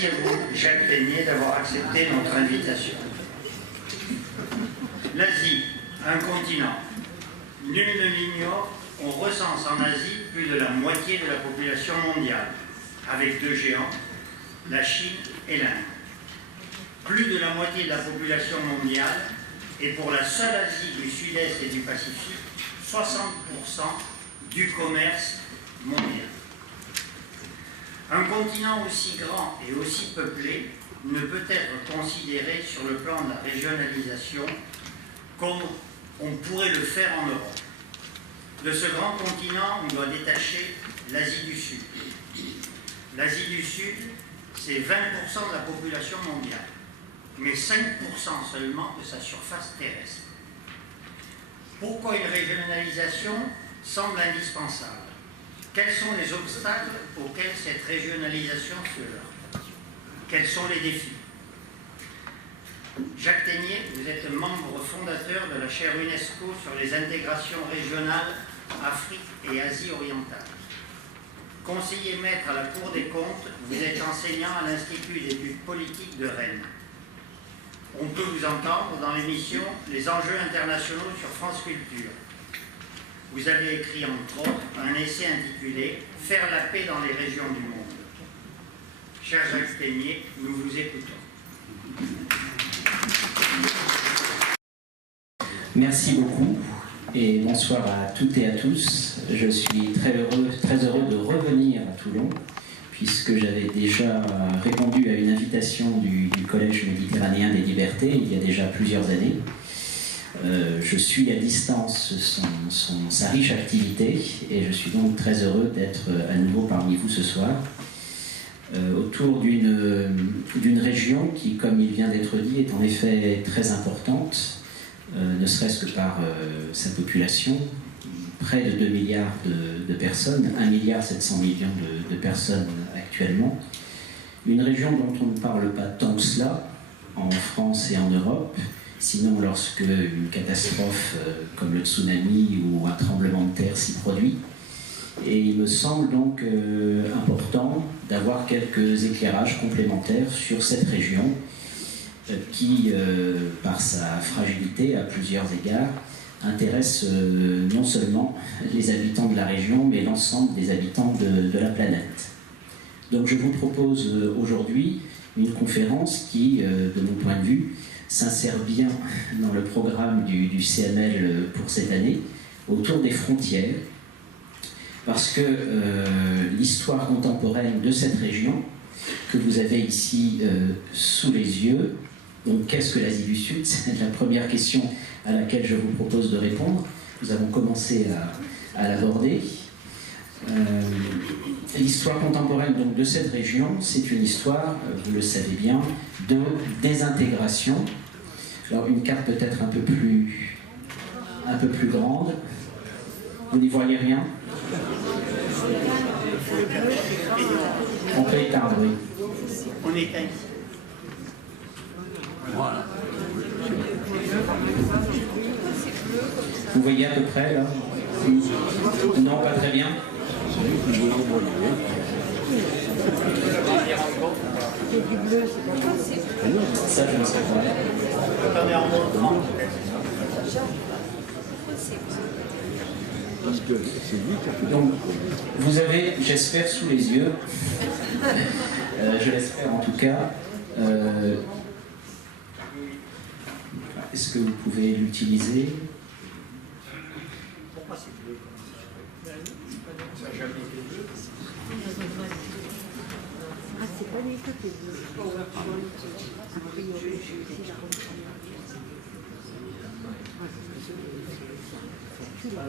Merci à vous, Jacques Ténier, d'avoir accepté notre invitation. L'Asie, un continent. Nul ne l'ignore, on recense en Asie plus de la moitié de la population mondiale, avec deux géants, la Chine et l'Inde. Plus de la moitié de la population mondiale, et pour la seule Asie du Sud-Est et du Pacifique, 60% du commerce mondial. Un continent aussi grand et aussi peuplé ne peut être considéré sur le plan de la régionalisation comme on pourrait le faire en Europe. De ce grand continent, on doit détacher l'Asie du Sud. L'Asie du Sud, c'est 20% de la population mondiale, mais 5% seulement de sa surface terrestre. Pourquoi une régionalisation semble indispensable? Quels sont les obstacles auxquels cette régionalisation se heurte? Quels sont les défis? Jacques Ténier, vous êtes membre fondateur de la chaire UNESCO sur les intégrations régionales Afrique et Asie orientale. Conseiller maître à la Cour des comptes, vous êtes enseignant à l'Institut d'études politiques de Rennes. On peut vous entendre dans l'émission Les enjeux internationaux sur France Culture. Vous avez écrit entre autres un essai intitulé « Faire la paix dans les régions du monde ». Cher Jacques Ténier, nous vous écoutons. Merci beaucoup et bonsoir à toutes et à tous. Je suis très heureux de revenir à Toulon puisque j'avais déjà répondu à une invitation du Collège méditerranéen des libertés il y a déjà plusieurs années. Je suis à distance sa riche activité et je suis donc très heureux d'être à nouveau parmi vous ce soir autour d'une région qui, comme il vient d'être dit, est en effet très importante, ne serait-ce que par sa population, près de 2 milliards de personnes, 1,7 milliard de personnes actuellement, une région dont on ne parle pas tant que cela en France et en Europe. Sinon, lorsque une catastrophe comme le tsunami ou un tremblement de terre s'y produit. Et il me semble donc important d'avoir quelques éclairages complémentaires sur cette région qui, par sa fragilité à plusieurs égards, intéresse non seulement les habitants de la région, mais l'ensemble des habitants de la planète. Donc je vous propose aujourd'hui une conférence qui, de mon point de vue, s'insère bien dans le programme du CML pour cette année, autour des frontières, parce que l'histoire contemporaine de cette région, que vous avez ici sous les yeux, donc qu'est-ce que l'Asie du Sud? C'est la première question à laquelle je vous propose de répondre. Nous avons commencé à l'aborder. L'histoire contemporaine donc, de cette région, c'est une histoire, vous le savez bien, de désintégration. Alors une carte peut-être un peu plus grande. Vous n'y voyez rien? On peut éteindre, oui. On éteint. Voilà. Vous voyez à peu près là? Non, pas très bien. Ça, je ne sais pas. Donc, vous avez, j'espère, sous les yeux, je l'espère en tout cas, est-ce que vous pouvez l'utiliser? Pourquoi c'est bleu? Ça n'a jamais été bleu. Ah, c'est pas du tout bleu. A priori, c'est la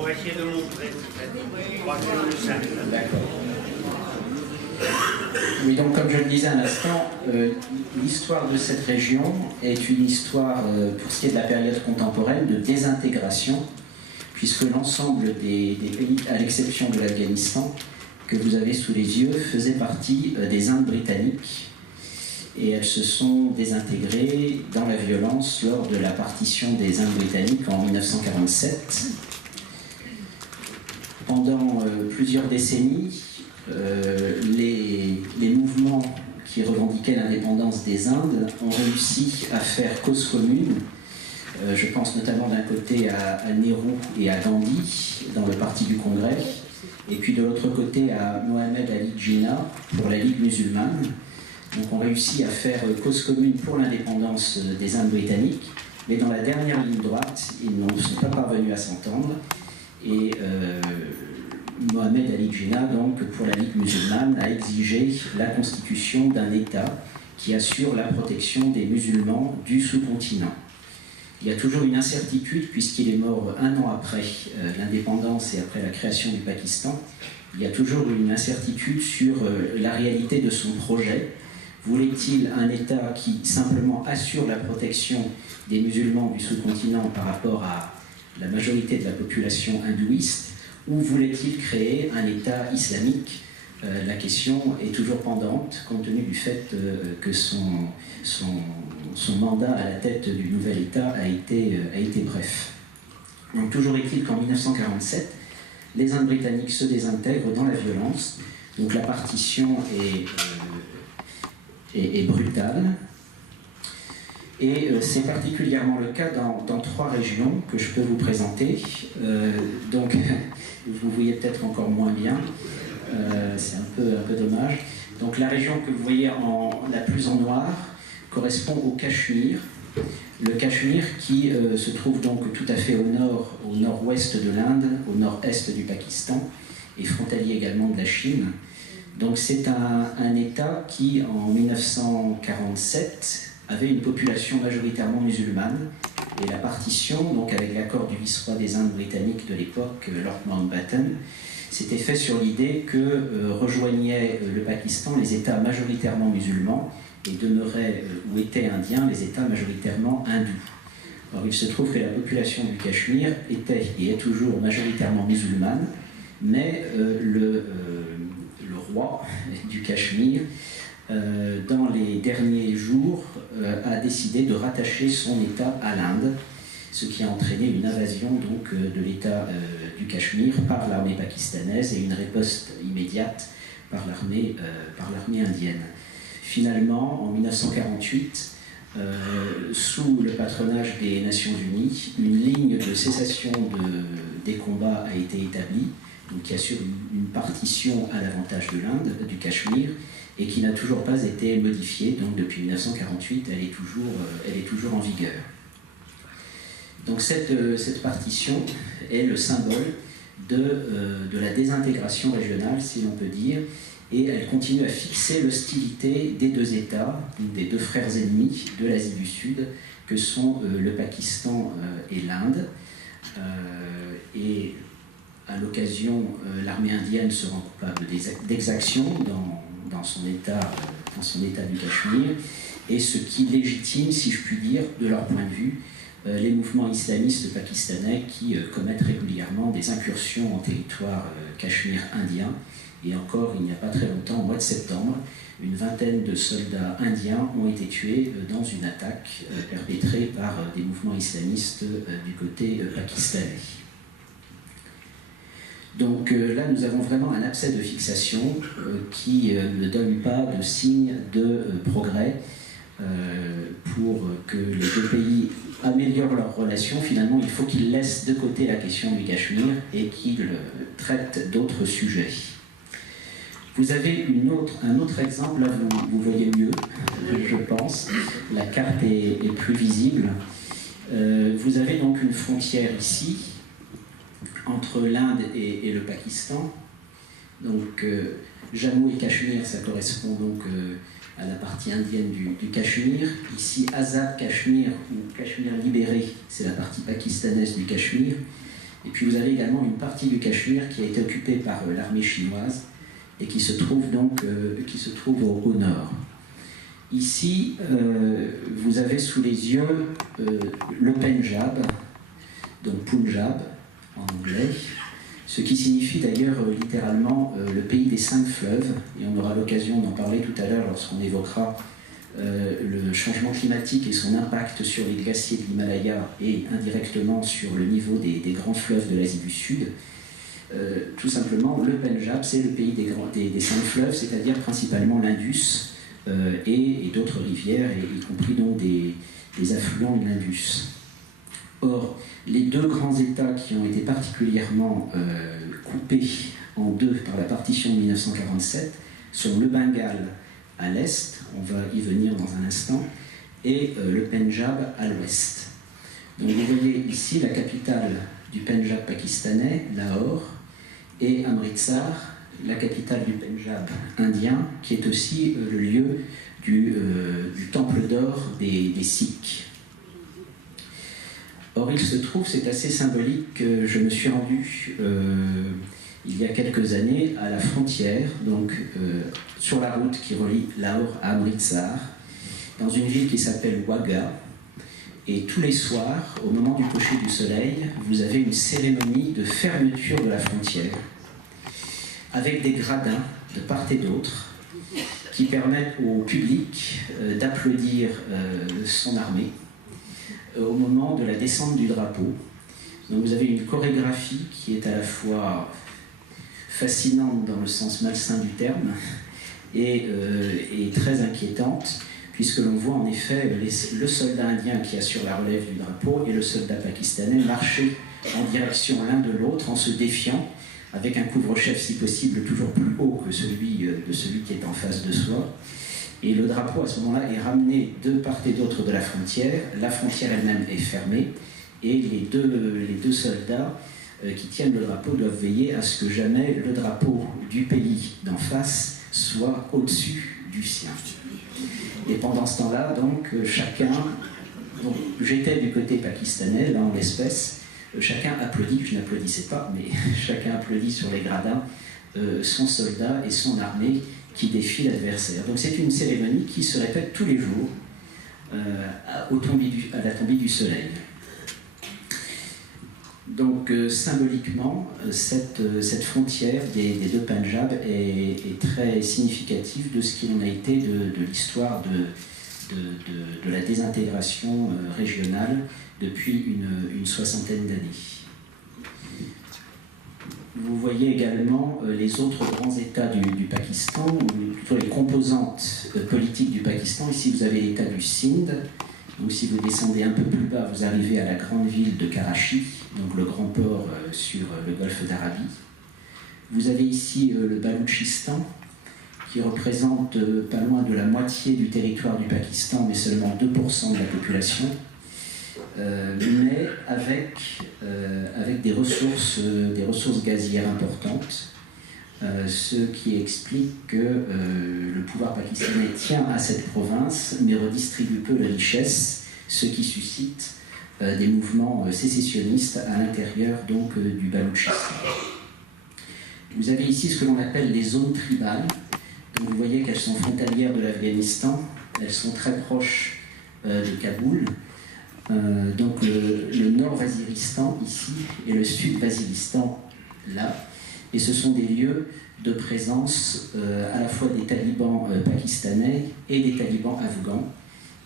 On va essayer de montrer. Je crois que c'est le simple. D'accord. Oui, donc comme je le disais à l'instant, l'histoire de cette région est une histoire, pour ce qui est de la période contemporaine, de désintégration, puisque l'ensemble des pays, à l'exception de l'Afghanistan, que vous avez sous les yeux, faisaient partie des Indes britanniques. Et elles se sont désintégrées dans la violence lors de la partition des Indes britanniques en 1947. Pendant plusieurs décennies, les mouvements qui revendiquaient l'indépendance des Indes ont réussi à faire cause commune. Je pense notamment d'un côté à Nehru et à Gandhi dans le Parti du Congrès, et puis de l'autre côté à Mohamed Ali Jinnah pour la Ligue musulmane. Donc on réussit à faire cause commune pour l'indépendance des Indes britanniques, mais dans la dernière ligne droite, ils ne sont pas parvenus à s'entendre. Et Mohamed Ali Jinnah, donc pour la Ligue musulmane, a exigé la constitution d'un État qui assure la protection des musulmans du sous-continent. Il y a toujours une incertitude, puisqu'il est mort un an après l'indépendance et après la création du Pakistan. Il y a toujours une incertitude sur la réalité de son projet. Voulait-il un État qui simplement assure la protection des musulmans du sous-continent par rapport à la majorité de la population hindouiste, ou voulait-il créer un État islamique? La question est toujours pendante, compte tenu du fait que son mandat à la tête du nouvel État a été bref. Donc toujours est-il qu'en 1947, les Indes britanniques se désintègrent dans la violence. Donc la partition est brutale. Et c'est particulièrement le cas dans trois régions que je peux vous présenter. Donc vous voyez peut-être encore moins bien. C'est un peu dommage. Donc la région que vous voyez la plus en noir correspond au Cachemire. Le Cachemire qui se trouve donc tout à fait au nord-ouest de l'Inde, au nord-est du Pakistan et frontalier également de la Chine. Donc c'est un État qui en 1947 avait une population majoritairement musulmane, et la partition, donc avec l'accord du vice-roi des Indes britanniques de l'époque, Lord Mountbatten, s'était fait sur l'idée que rejoignaient le Pakistan les États majoritairement musulmans et demeuraient ou étaient indiens les États majoritairement hindous. Or, il se trouve que la population du Cachemire était et est toujours majoritairement musulmane, mais le roi du Cachemire, dans les derniers jours, a décidé de rattacher son État à l'Inde, ce qui a entraîné une invasion donc, de l'État du Cachemire par l'armée pakistanaise et une riposte immédiate par l'armée indienne. Finalement, en 1948, sous le patronage des Nations Unies, une ligne de cessation des combats a été établie, donc qui assure une partition à l'avantage de l'Inde, du Cachemire, et qui n'a toujours pas été modifiée. Donc depuis 1948, elle est toujours en vigueur. Donc cette partition est le symbole de la désintégration régionale, si l'on peut dire, et elle continue à fixer l'hostilité des deux États, des deux frères ennemis de l'Asie du Sud, que sont le Pakistan et l'Inde. Et à l'occasion, l'armée indienne se rend coupable d'exactions dans son État du Cachemire, et ce qui légitime, si je puis dire, de leur point de vue, les mouvements islamistes pakistanais qui commettent régulièrement des incursions en territoire cachemire indien. Et encore, il n'y a pas très longtemps, au mois de septembre, une vingtaine de soldats indiens ont été tués dans une attaque perpétrée par des mouvements islamistes du côté pakistanais. Donc là, nous avons vraiment un abcès de fixation qui ne donne pas de signe de progrès pour que les deux pays améliorent leurs relations. Finalement, il faut qu'ils laissent de côté la question du Cachemire et qu'ils traitent d'autres sujets. Vous avez un autre exemple, là vous voyez mieux, je pense. La carte est plus visible. Vous avez donc une frontière ici, entre l'Inde et le Pakistan. Donc Jammu et Cachemire, ça correspond donc à la partie indienne du Cachemire. Ici, Azad Cachemire, ou Cachemire libéré, c'est la partie pakistanaise du Cachemire. Et puis vous avez également une partie du Cachemire qui a été occupée par l'armée chinoise, et qui se trouve donc au nord. Ici, vous avez sous les yeux le Pendjab, donc Punjab en anglais, ce qui signifie d'ailleurs littéralement le pays des 5 fleuves, et on aura l'occasion d'en parler tout à l'heure lorsqu'on évoquera le changement climatique et son impact sur les glaciers de l'Himalaya et indirectement sur le niveau des grands fleuves de l'Asie du Sud. Tout simplement, le Pendjab, c'est le pays des 5 fleuves, c'est-à-dire principalement l'Indus et d'autres rivières, y compris donc des affluents de l'Indus. Or, les 2 grands États qui ont été particulièrement coupés en 2 par la partition de 1947 sont le Bengale à l'est, on va y venir dans un instant, et le Pendjab à l'ouest. Donc vous voyez ici la capitale du Pendjab pakistanais, Lahore, et Amritsar, la capitale du Pendjab indien, qui est aussi le lieu du temple d'or des Sikhs. Or, il se trouve, c'est assez symbolique, que je me suis rendu il y a quelques années à la frontière, donc sur la route qui relie Lahore à Amritsar, dans une ville qui s'appelle Wagah. Et tous les soirs, au moment du coucher du soleil, vous avez une cérémonie de fermeture de la frontière, avec des gradins de part et d'autre, qui permettent au public d'applaudir son armée au moment de la descente du drapeau. Donc vous avez une chorégraphie qui est à la fois fascinante dans le sens malsain du terme et très inquiétante, puisque l'on voit en effet le soldat indien qui assure la relève du drapeau et le soldat pakistanais marcher en direction l'un de l'autre en se défiant, avec un couvre-chef si possible toujours plus haut que celui qui est en face de soi. Et le drapeau à ce moment-là est ramené de part et d'autre de la frontière elle-même est fermée, et les deux soldats qui tiennent le drapeau doivent veiller à ce que jamais le drapeau du pays d'en face soit au-dessus du sien. Et pendant ce temps-là, donc, j'étais du côté pakistanais, là en l'espèce, chacun applaudit, je n'applaudissais pas, mais chacun applaudit sur les gradins son soldat et son armée qui défie l'adversaire. Donc c'est une cérémonie qui se répète tous les jours à la tombée du soleil. Donc symboliquement, cette frontière des 2 Pendjab est très significative de ce qu'il en a été de l'histoire de la désintégration régionale depuis une soixantaine d'années. Vous voyez également les autres grands États du Pakistan, ou plutôt les composantes politiques du Pakistan. Ici, vous avez l'État du Sindh. Donc, si vous descendez un peu plus bas, vous arrivez à la grande ville de Karachi, donc le grand port sur le golfe d'Arabie. Vous avez ici le Baloutchistan, qui représente pas loin de la moitié du territoire du Pakistan, mais seulement 2% de la population. Mais avec des ressources gazières importantes, ce qui explique que le pouvoir pakistanais tient à cette province, mais redistribue peu la richesse, ce qui suscite des mouvements sécessionnistes à l'intérieur donc du Baloutchistan. Vous avez ici ce que l'on appelle les zones tribales. Donc vous voyez qu'elles sont frontalières de l'Afghanistan, elles sont très proches de Kaboul. Donc le nord Waziristan ici et le sud Waziristan là, et ce sont des lieux de présence à la fois des talibans pakistanais et des talibans afghans,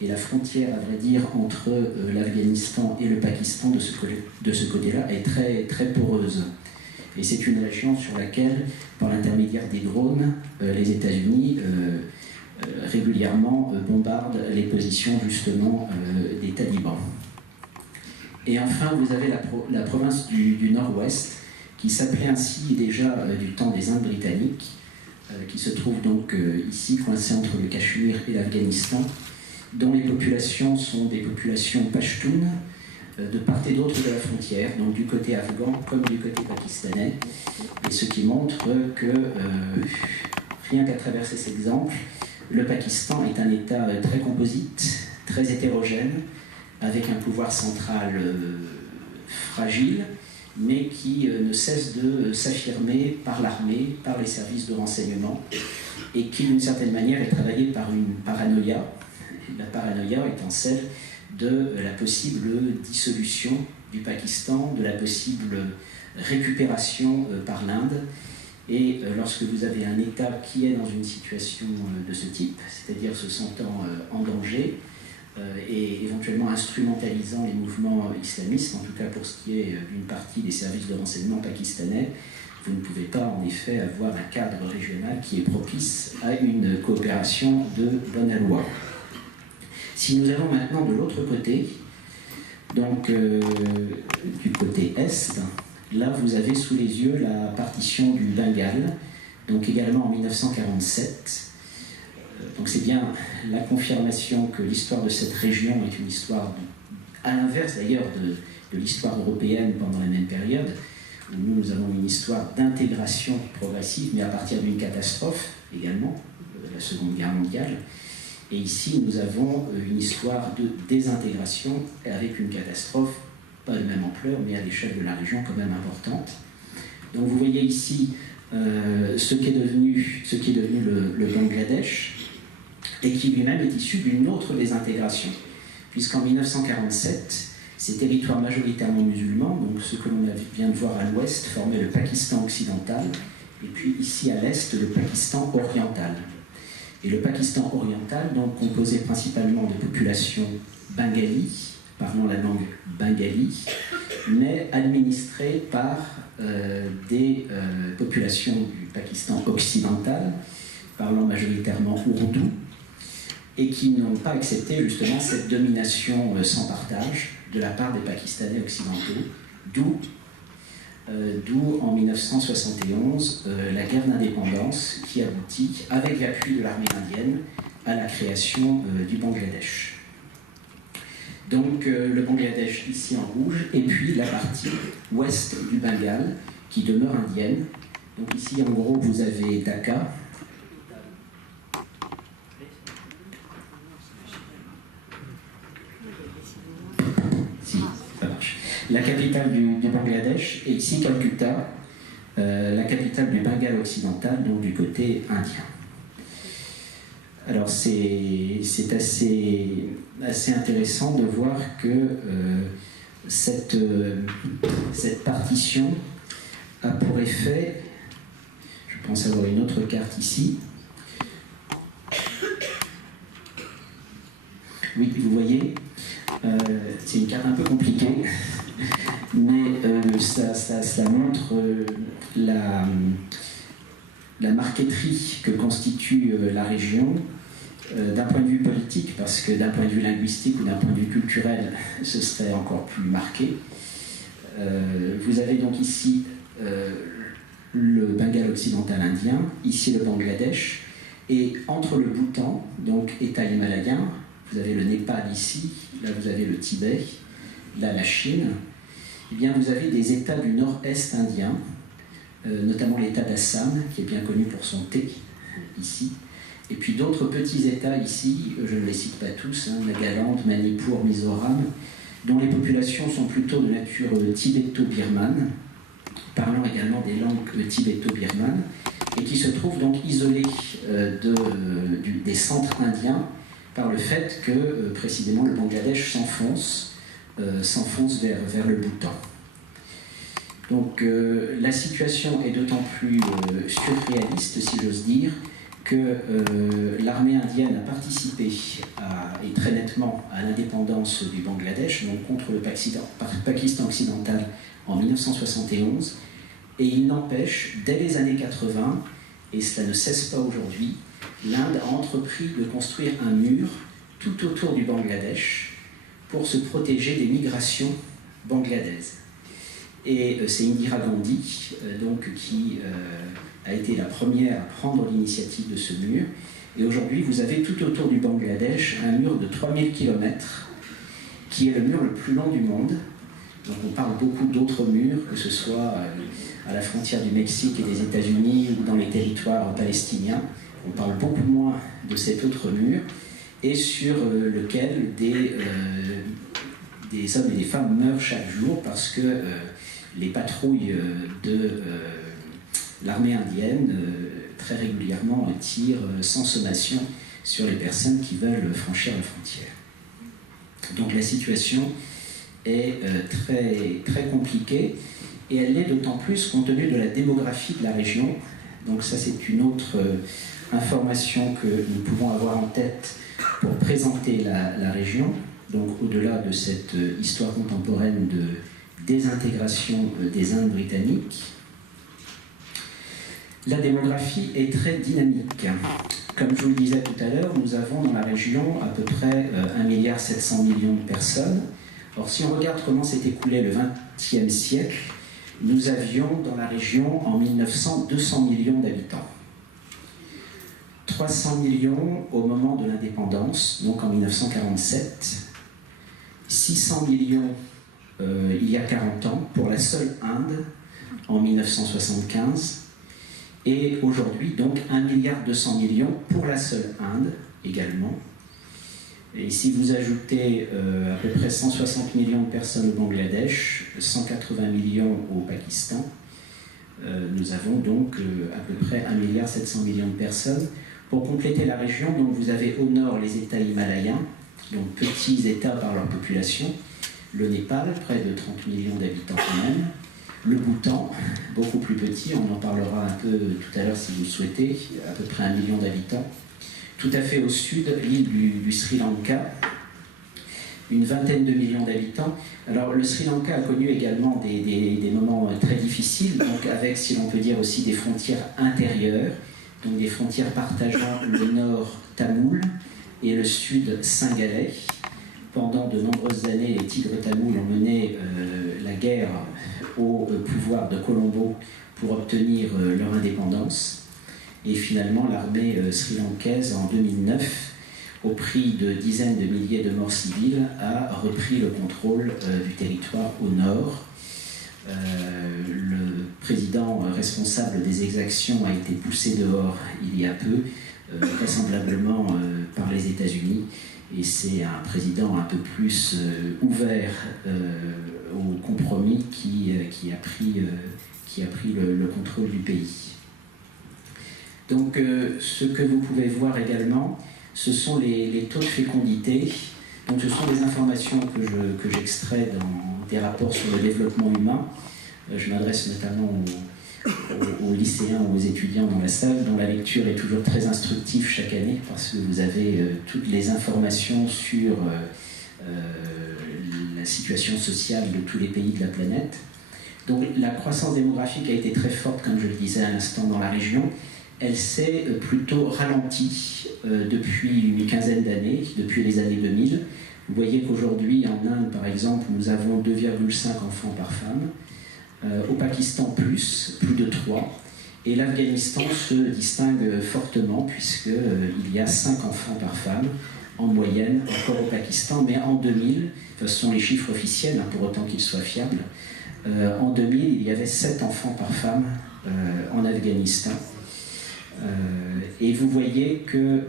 et la frontière, à vrai dire, entre l'Afghanistan et le Pakistan de ce côté-là est très, très poreuse, et c'est une région sur laquelle, par l'intermédiaire des drones, les États-Unis régulièrement bombardent les positions justement des talibans. Et enfin, vous avez la province du nord-ouest, qui s'appelait ainsi déjà du temps des Indes britanniques, qui se trouve donc ici coincée entre le Cachemire et l'Afghanistan, dont les populations sont des populations pashtunes de part et d'autre de la frontière, donc du côté afghan comme du côté pakistanais, et ce qui montre que, rien qu'à travers ces exemples, le Pakistan est un État très composite, très hétérogène, avec un pouvoir central fragile, mais qui ne cesse de s'affirmer par l'armée, par les services de renseignement, et qui d'une certaine manière est travaillée par une paranoïa, la paranoïa étant celle de la possible dissolution du Pakistan, de la possible récupération par l'Inde. Et lorsque vous avez un État qui est dans une situation de ce type, c'est-à-dire se sentant en danger, et éventuellement instrumentalisant les mouvements islamistes, en tout cas pour ce qui est d'une partie des services de renseignement pakistanais, vous ne pouvez pas en effet avoir un cadre régional qui est propice à une coopération de bonne aloi. Si nous allons maintenant de l'autre côté, donc du côté est, là vous avez sous les yeux la partition du Bengale, donc également en 1947. Donc c'est bien la confirmation que l'histoire de cette région est une histoire, à l'inverse d'ailleurs de l'histoire européenne pendant la même période, où nous avons une histoire d'intégration progressive, mais à partir d'une catastrophe également, la Seconde Guerre mondiale. Et ici, nous avons une histoire de désintégration avec une catastrophe, pas de même ampleur, mais à l'échelle de la région quand même importante. Donc vous voyez ici ce qui est devenu le Bangladesh, et qui lui-même est issu d'une autre désintégration, puisqu'en 1947, ces territoires majoritairement musulmans, donc ce que l'on vient de voir à l'ouest, formaient le Pakistan occidental, et puis ici à l'est, le Pakistan oriental. Et le Pakistan oriental, donc composé principalement de populations bengalis, parlant la langue bengali, mais administré par des populations du Pakistan occidental, parlant majoritairement ourdou, et qui n'ont pas accepté justement cette domination sans partage de la part des Pakistanais occidentaux, d'où en 1971 la guerre d'indépendance qui aboutit, avec l'appui de l'armée indienne, à la création du Bangladesh. Donc le Bangladesh ici en rouge, et puis la partie ouest du Bengale qui demeure indienne. Donc ici en gros vous avez Dhaka, la capitale du Bangladesh, et ici Calcutta, la capitale du Bengale occidental, donc du côté indien. Alors c'est assez intéressant de voir que cette partition a pour effet, je pense avoir une autre carte ici. Oui, vous voyez, c'est une carte un peu compliquée, mais ça montre la marqueterie que constitue la région d'un point de vue politique, parce que d'un point de vue linguistique ou d'un point de vue culturel, ce serait encore plus marqué. Vous avez donc ici le Bengale occidental indien, ici le Bangladesh, et entre le Bhoutan, donc État himalayen, vous avez le Népal ici, là vous avez le Tibet, là la Chine, eh bien vous avez des États du nord-est indien, notamment l'État d'Assam, qui est bien connu pour son thé, ici, et puis d'autres petits États ici, je ne les cite pas tous, Nagaland, Manipur, Mizoram, dont les populations sont plutôt de nature tibéto-birmane, parlant également des langues tibéto-birmanes, et qui se trouvent donc isolés des centres indiens, par le fait que, précisément, le Bangladesh s'enfonce vers le Bhoutan. Donc, la situation est d'autant plus surréaliste, si j'ose dire, que l'armée indienne a participé et très nettement à l'indépendance du Bangladesh, donc contre le Pakistan occidental en 1971, et il n'empêche, dès les années 80, et cela ne cesse pas aujourd'hui, l'Inde a entrepris de construire un mur tout autour du Bangladesh pour se protéger des migrations bangladaises. Et c'est Indira Gandhi qui a été la première à prendre l'initiative de ce mur. Et aujourd'hui, vous avez tout autour du Bangladesh un mur de 3000 km qui est le mur le plus long du monde. Donc on parle beaucoup d'autres murs, que ce soit à la frontière du Mexique et des États-Unis ou dans les territoires palestiniens. On parle beaucoup moins de cet autre mur, et sur lequel des hommes et des femmes meurent chaque jour parce que les patrouilles de l'armée indienne très régulièrement tirent sans sommation sur les personnes qui veulent franchir la frontière. Donc la situation est très compliquée, et elle l'est d'autant plus compte tenu de la démographie de la région. Donc ça, c'est une autre information que nous pouvons avoir en tête pour présenter la région. Donc au-delà de cette histoire contemporaine de désintégration des Indes britanniques, la démographie est très dynamique. Comme je vous le disais tout à l'heure, nous avons dans la région à peu près 1,7 milliard de personnes. Or, si on regarde comment s'est écoulé le XXe siècle, nous avions dans la région en 1900 200 millions d'habitants. 300 millions au moment de l'indépendance, donc en 1947. 600 millions il y a 40 ans pour la seule Inde en 1975. Et aujourd'hui, donc, 1,2 milliard pour la seule Inde également. Et si vous ajoutez à peu près 160 millions de personnes au Bangladesh, 180 millions au Pakistan, nous avons donc à peu près 1,7 milliard de personnes. Pour compléter la région, donc, vous avez au nord les États himalayens, donc petits États par leur population, le Népal, près de 30 millions d'habitants quand même, le Bhoutan, beaucoup plus petit, on en parlera un peu tout à l'heure si vous le souhaitez, à peu près 1 million d'habitants. Tout à fait au sud, l'île du Sri Lanka, une vingtaine de millions d'habitants. Alors le Sri Lanka a connu également des moments très difficiles, donc avec, si l'on peut dire aussi, des frontières intérieures, donc des frontières partageant le nord tamoul et le sud singalais. Pendant de nombreuses années, les Tigres tamouls ont mené la guerre au pouvoir de Colombo pour obtenir leur indépendance. Et finalement, l'armée sri-lankaise, en 2009, au prix de dizaines de milliers de morts civiles, a repris le contrôle du territoire au nord. Le président responsable des exactions a été poussé dehors il y a peu, vraisemblablement par les États-Unis. Et c'est un président un peu plus ouvert au compromis qui a pris le contrôle du pays. Donc ce que vous pouvez voir également, ce sont les taux de fécondité. Donc ce sont des informations que j'extrais dans des rapports sur le développement humain. Je m'adresse notamment aux lycéens ou aux étudiants dans la salle, dont la lecture est toujours très instructive chaque année, parce que vous avez toutes les informations sur la situation sociale de tous les pays de la planète. Donc la croissance démographique a été très forte, comme je le disais à l'instant, dans la région. Elle s'est plutôt ralentie depuis une quinzaine d'années, depuis les années 2000. Vous voyez qu'aujourd'hui, en Inde, par exemple, nous avons 2,5 enfants par femme. Au Pakistan, plus de 3. Et l'Afghanistan se distingue fortement, puisqu'il y a 5 enfants par femme, en moyenne, encore au Pakistan. Mais en 2000, ce sont les chiffres officiels, pour autant qu'ils soient fiables, en 2000, il y avait 7 enfants par femme en Afghanistan. Et vous voyez que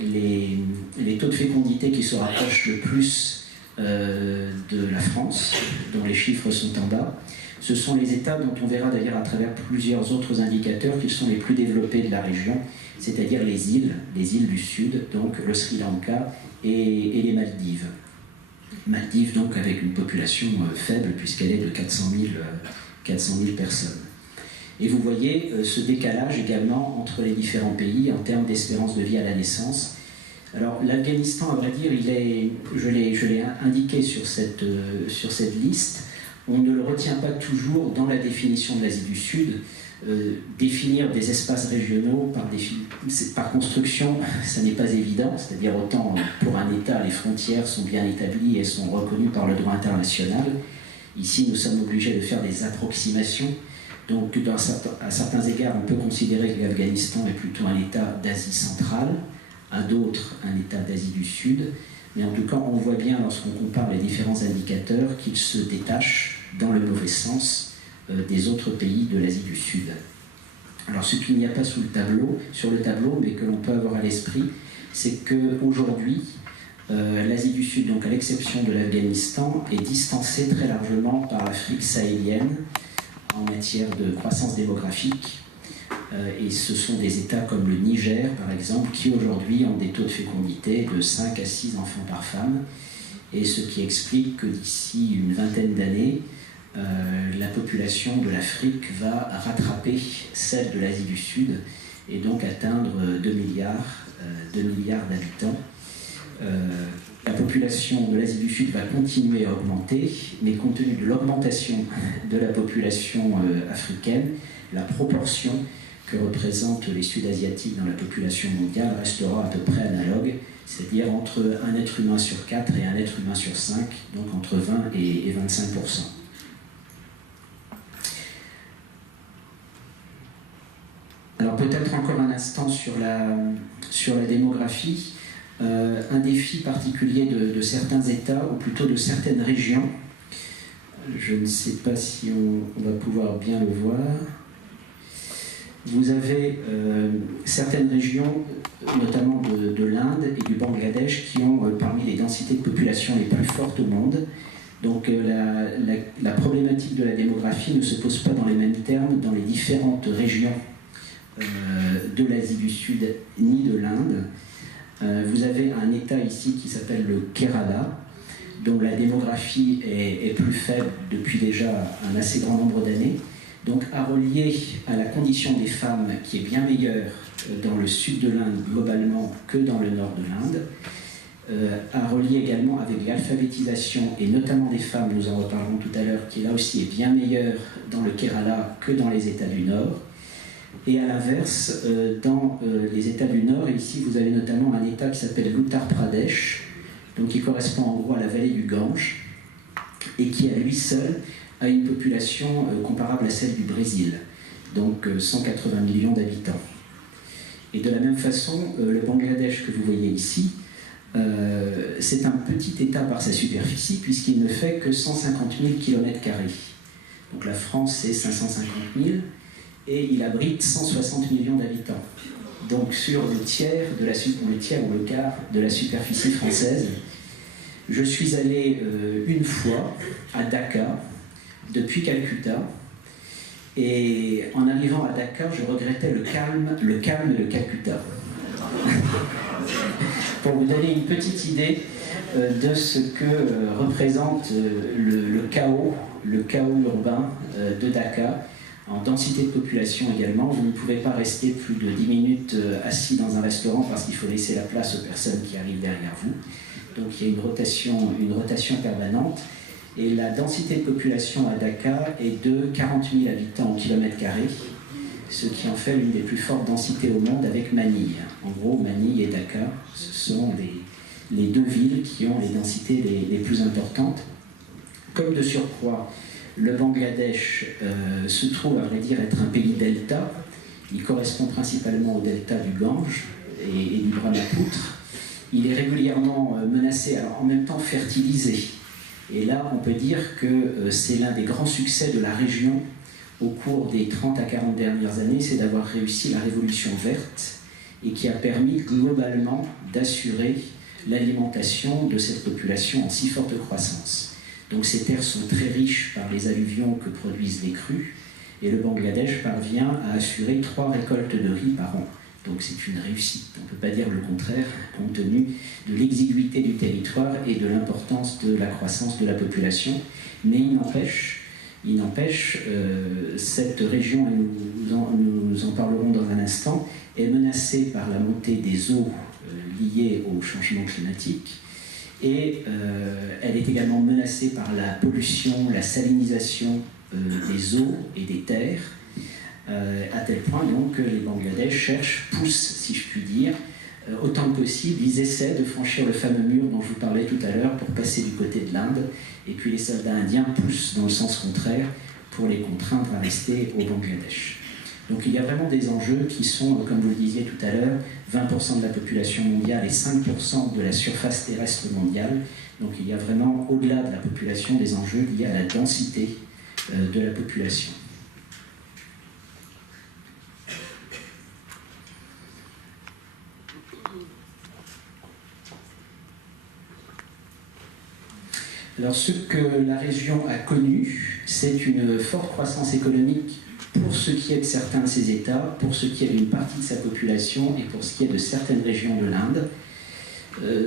les taux de fécondité qui se rapprochent le plus de la France, dont les chiffres sont en bas, ce sont les États dont on verra d'ailleurs à travers plusieurs autres indicateurs qu'ils sont les plus développés de la région, c'est-à-dire les îles du Sud, donc le Sri Lanka et les Maldives. Maldives donc avec une population faible puisqu'elle est de 400 000 personnes. Et vous voyez ce décalage également entre les différents pays en termes d'espérance de vie à la naissance. Alors l'Afghanistan, à vrai dire, je l'ai indiqué sur cette liste. On ne le retient pas toujours dans la définition de l'Asie du Sud. Définir des espaces régionaux par construction, ça n'est pas évident. C'est-à-dire autant pour un État, les frontières sont bien établies et sont reconnues par le droit international. Ici, nous sommes obligés de faire des approximations. Donc, à certains égards, on peut considérer que l'Afghanistan est plutôt un État d'Asie centrale, à d'autres, un État d'Asie du Sud. Mais en tout cas, on voit bien, lorsqu'on compare les différents indicateurs, qu'ils se détachent dans le mauvais sens des autres pays de l'Asie du Sud. Alors, ce qu'il n'y a pas sur le tableau, mais que l'on peut avoir à l'esprit, c'est qu'aujourd'hui, L'Asie du Sud, donc à l'exception de l'Afghanistan, est distancée très largement par l'Afrique sahélienne en matière de croissance démographique. Et ce sont des États comme le Niger, par exemple, qui aujourd'hui ont des taux de fécondité de 5 à 6 enfants par femme, et ce qui explique que d'ici une vingtaine d'années, la population de l'Afrique va rattraper celle de l'Asie du Sud et donc atteindre 2 milliards d'habitants. La population de l'Asie du Sud va continuer à augmenter, mais compte tenu de l'augmentation de la population africaine, la proportion que représentent les Sud-Asiatiques dans la population mondiale restera à peu près analogue, c'est-à-dire entre un être humain sur 4 et un être humain sur 5, donc entre 20 et 25%. Alors peut-être encore un instant sur la démographie. Un défi particulier de certains États, ou plutôt de certaines régions, je ne sais pas si on va pouvoir bien le voir. Vous avez certaines régions, notamment de l'Inde et du Bangladesh, qui ont parmi les densités de population les plus fortes au monde. Donc la problématique de la démographie ne se pose pas dans les mêmes termes dans les différentes régions de l'Asie du Sud ni de l'Inde. Vous avez un État ici qui s'appelle le Kerala, dont la démographie est plus faible depuis déjà un assez grand nombre d'années, donc à relier à la condition des femmes qui est bien meilleure dans le sud de l'Inde globalement que dans le nord de l'Inde, à relier également avec l'alphabétisation et notamment des femmes, nous en reparlerons tout à l'heure, qui là aussi est bien meilleure dans le Kerala que dans les États du Nord. Et à l'inverse, dans les États du Nord, et ici vous avez notamment un État qui s'appelle l'Uttar Pradesh, donc qui correspond en gros à la vallée du Gange, et qui à lui seul a une population comparable à celle du Brésil, donc 180 millions d'habitants. Et de la même façon, le Bangladesh que vous voyez ici, c'est un petit État par sa superficie, puisqu'il ne fait que 150 000 km². Donc la France, c'est 550 000, et il abrite 160 millions d'habitants. Donc sur le tiers ou le quart de la superficie française. Je suis allé une fois à Dhaka, depuis Calcutta, et en arrivant à Dakar, je regrettais le calme de Calcutta. Pour vous donner une petite idée de ce que représente le chaos urbain de Dakar, en densité de population également. Vous ne pouvez pas rester plus de 10 minutes assis dans un restaurant parce qu'il faut laisser la place aux personnes qui arrivent derrière vous. Donc il y a une rotation permanente. Et la densité de population à Dakar est de 40 000 habitants au kilomètre carré, ce qui en fait l'une des plus fortes densités au monde avec Manille. En gros, Manille et Dakar, ce sont les deux villes qui ont les densités les plus importantes. Comme de surcroît, le Bangladesh se trouve, à vrai dire, être un pays delta. Il correspond principalement au delta du Gange et du Brahmapoutre. Il est régulièrement menacé, alors en même temps fertilisé. Et là, on peut dire que c'est l'un des grands succès de la région au cours des 30 à 40 dernières années, c'est d'avoir réussi la révolution verte et qui a permis globalement d'assurer l'alimentation de cette population en si forte croissance. Donc ces terres sont très riches par les alluvions que produisent les crues, et le Bangladesh parvient à assurer 3 récoltes de riz par an. Donc c'est une réussite, on ne peut pas dire le contraire, compte tenu de l'exiguïté du territoire et de l'importance de la croissance de la population. Mais il n'empêche, cette région, et nous en parlerons dans un instant, est menacée par la montée des eaux liées au changement climatique. Et elle est également menacée par la pollution, la salinisation des eaux et des terres, à tel point donc que les Bangladais poussent, si je puis dire, autant que possible, ils essaient de franchir le fameux mur dont je vous parlais tout à l'heure pour passer du côté de l'Inde, et puis les soldats indiens poussent dans le sens contraire pour les contraindre à rester au Bangladesh. Donc il y a vraiment des enjeux qui sont, comme vous le disiez tout à l'heure, 20% de la population mondiale et 5% de la surface terrestre mondiale. Donc il y a vraiment, au-delà de la population, des enjeux liés à la densité de la population. Alors ce que la région a connu, c'est une forte croissance économique pour ce qui est de certains de ses États, pour ce qui est d'une partie de sa population et pour ce qui est de certaines régions de l'Inde.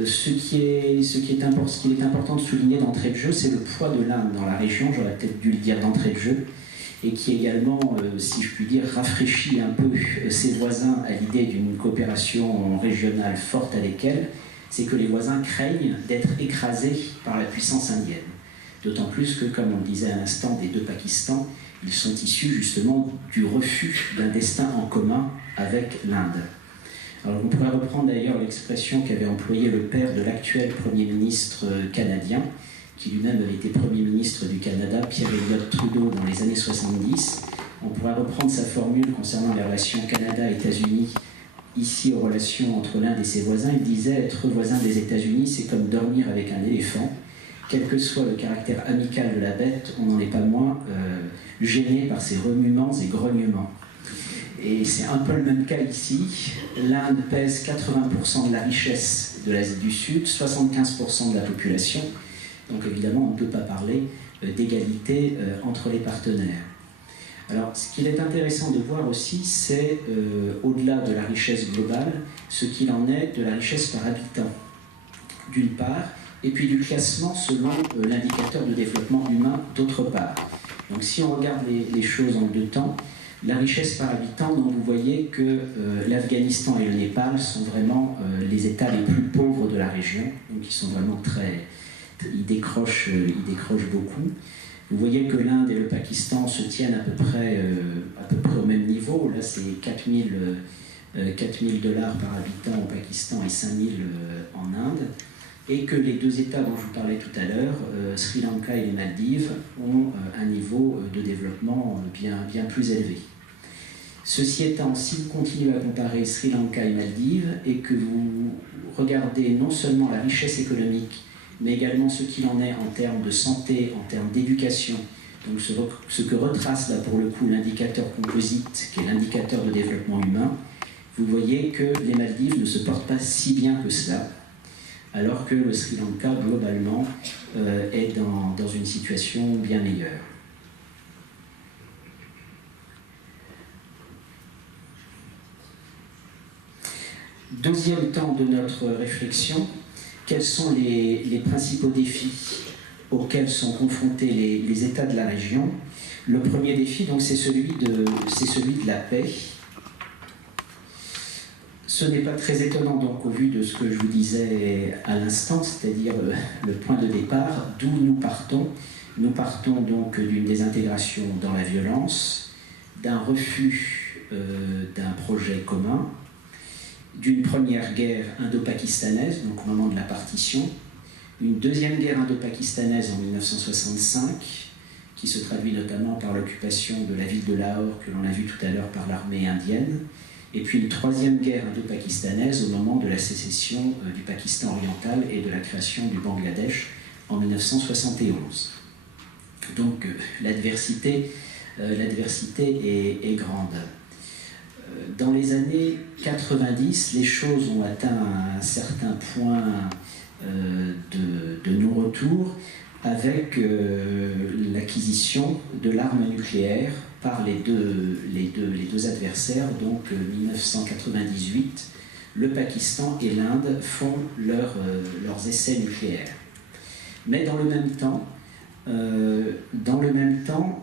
Ce qu'il est important de souligner d'entrée de jeu, c'est le poids de l'Inde dans la région, j'aurais peut-être dû le dire d'entrée de jeu, et qui également, si je puis dire, rafraîchit un peu ses voisins à l'idée d'une coopération régionale forte avec elle, c'est que les voisins craignent d'être écrasés par la puissance indienne. D'autant plus que, comme on le disait à l'instant, des deux Pakistans, ils sont issus justement du refus d'un destin en commun avec l'Inde. Alors on pourrait reprendre d'ailleurs l'expression qu'avait employée le père de l'actuel Premier ministre canadien, qui lui-même avait été Premier ministre du Canada, Pierre Elliott Trudeau, dans les années 70. On pourrait reprendre sa formule concernant les relations Canada-États-Unis, ici aux relations entre l'Inde et ses voisins. Il disait « Être voisin des États-Unis, c'est comme dormir avec un éléphant. Quel que soit le caractère amical de la bête, on n'en est pas moins gêné par ses remuements et grognements. » Et c'est un peu le même cas ici. L'Inde pèse 80% de la richesse de l'Asie du Sud, 75% de la population. Donc évidemment, on ne peut pas parler d'égalité entre les partenaires. Alors, ce qu'il est intéressant de voir aussi, c'est, au-delà de la richesse globale, ce qu'il en est de la richesse par habitant, d'une part, et puis du classement selon l'indicateur de développement humain, d'autre part. Donc si on regarde les choses en deux temps, la richesse par habitant, donc vous voyez que l'Afghanistan et le Népal sont vraiment les États les plus pauvres de la région, donc ils sont vraiment ils décrochent beaucoup. Vous voyez que l'Inde et le Pakistan se tiennent à peu près au même niveau. Là, c'est 4 000 $ par habitant au Pakistan et 5 000 en Inde. Et que les deux États dont je vous parlais tout à l'heure, Sri Lanka et les Maldives, ont un niveau de développement bien plus élevé. Ceci étant, si vous continuez à comparer Sri Lanka et Maldives, et que vous regardez non seulement la richesse économique, mais également ce qu'il en est en termes de santé, en termes d'éducation, donc ce que retrace là pour le coup l'indicateur composite, qui est l'indicateur de développement humain, vous voyez que les Maldives ne se portent pas si bien que cela, alors que le Sri Lanka, globalement, est dans une situation bien meilleure. Deuxième temps de notre réflexion, quels sont les principaux défis auxquels sont confrontés les États de la région? Le premier défi, donc, c'est celui de la paix. Ce n'est pas très étonnant, donc, au vu de ce que je vous disais à l'instant, c'est-à-dire le point de départ, d'où nous partons. Nous partons donc d'une désintégration dans la violence, d'un refus d'un projet commun, d'une première guerre indo-pakistanaise, donc au moment de la partition, une deuxième guerre indo-pakistanaise en 1965, qui se traduit notamment par l'occupation de la ville de Lahore, que l'on a vu tout à l'heure par l'armée indienne, et puis une troisième guerre indo-pakistanaise au moment de la sécession du Pakistan oriental et de la création du Bangladesh en 1971. Donc l'adversité est grande. Dans les années 90, les choses ont atteint un certain point de non-retour avec l'acquisition de l'arme nucléaire par les deux adversaires. Donc 1998, le Pakistan et l'Inde font leurs essais nucléaires. Mais dans le même temps,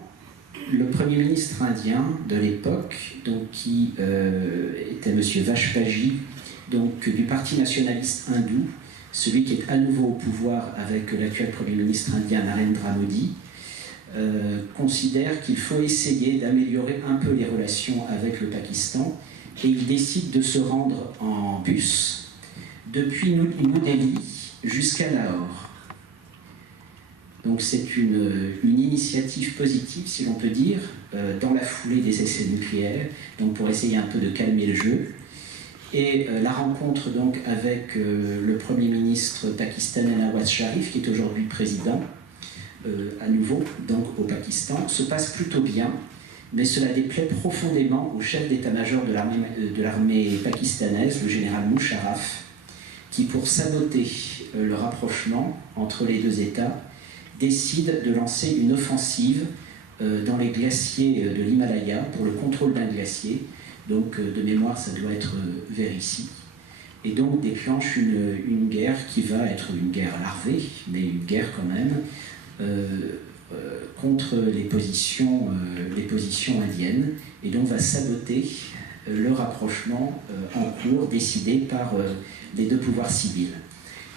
le Premier ministre indien de l'époque, donc, qui était M. Vajpayee, donc, du Parti nationaliste hindou, celui qui est à nouveau au pouvoir avec l'actuel Premier ministre indien Narendra Modi, considère qu'il faut essayer d'améliorer un peu les relations avec le Pakistan, et il décide de se rendre en bus depuis New Delhi jusqu'à Lahore. Donc c'est une initiative positive, si l'on peut dire, dans la foulée des essais nucléaires, donc pour essayer un peu de calmer le jeu. Et la rencontre donc avec le Premier ministre pakistanais Nawaz Sharif, qui est aujourd'hui président, à nouveau donc au Pakistan, se passe plutôt bien, mais cela déplaît profondément au chef d'état-major de l'armée pakistanaise, le général Musharraf, qui, pour saboter le rapprochement entre les deux États, décide de lancer une offensive dans les glaciers de l'Himalaya pour le contrôle d'un glacier. Donc, de mémoire, ça doit être vers ici. Et donc déclenche une guerre qui va être une guerre larvée, mais une guerre quand même, contre les positions indiennes, et donc va saboter le rapprochement en cours décidé par les deux pouvoirs civils.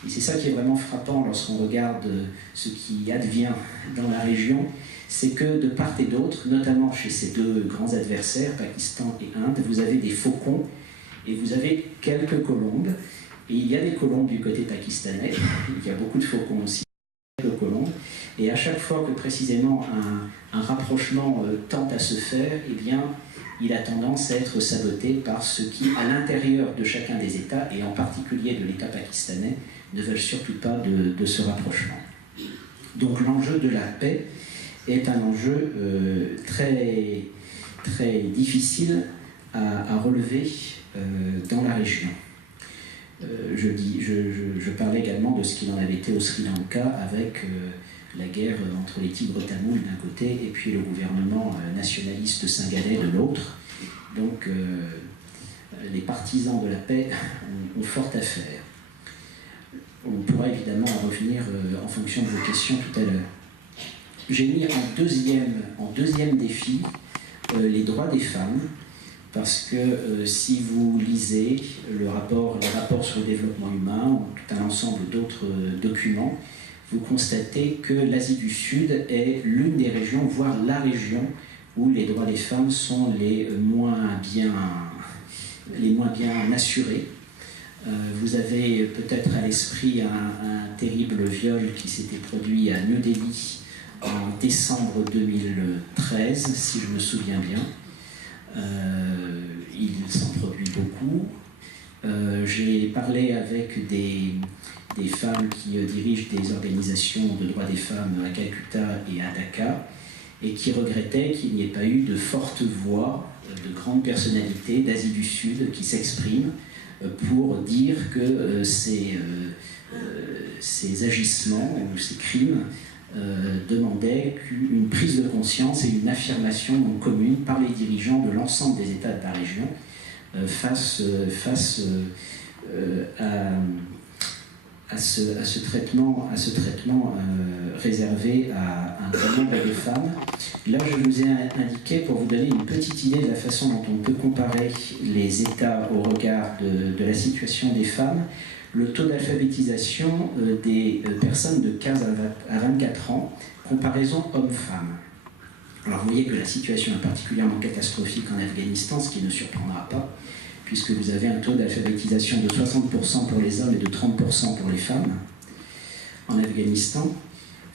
Et c'est ça qui est vraiment frappant lorsqu'on regarde ce qui advient dans la région, c'est que de part et d'autre, notamment chez ces deux grands adversaires, Pakistan et Inde, vous avez des faucons et vous avez quelques colombes. Et il y a des colombes du côté pakistanais, il y a beaucoup de faucons aussi, quelques colombes. Et à chaque fois que précisément un rapprochement tente à se faire, eh bien, il a tendance à être saboté par ceux qui, à l'intérieur de chacun des États, et en particulier de l'État pakistanais, ne veulent surtout pas de ce rapprochement. Donc l'enjeu de la paix est un enjeu très, très difficile à relever dans la région. Je parlais également de ce qu'il en avait été au Sri Lanka avec la guerre entre les Tigres tamouls d'un côté et puis le gouvernement nationaliste singhalais de l'autre. Donc les partisans de la paix ont fort à faire. On pourra évidemment en revenir en fonction de vos questions tout à l'heure. J'ai mis en deuxième défi les droits des femmes, parce que si vous lisez les rapports sur le développement humain ou tout un ensemble d'autres documents, vous constatez que l'Asie du Sud est l'une des régions, voire la région, où les droits des femmes sont les moins bien assurés. Vous avez peut-être à l'esprit un terrible viol qui s'était produit à New Delhi en décembre 2013, si je me souviens bien. Il s'en produit beaucoup. J'ai parlé avec des femmes qui dirigent des organisations de droits des femmes à Calcutta et à Dhaka, et qui regrettaient qu'il n'y ait pas eu de fortes voix de grandes personnalités d'Asie du Sud qui s'expriment pour dire que ces agissements ou ces crimes demandaient une prise de conscience et une affirmation commune par les dirigeants de l'ensemble des États de la région face à ce traitement réservé à un grand nombre de femmes. Là, je vous ai indiqué, pour vous donner une petite idée de la façon dont on peut comparer les États au regard de la situation des femmes, le taux d'alphabétisation des personnes de 15 à 24 ans, comparaison hommes-femmes. Alors vous voyez que la situation est particulièrement catastrophique en Afghanistan, ce qui ne surprendra pas, puisque vous avez un taux d'alphabétisation de 60% pour les hommes et de 30% pour les femmes en Afghanistan.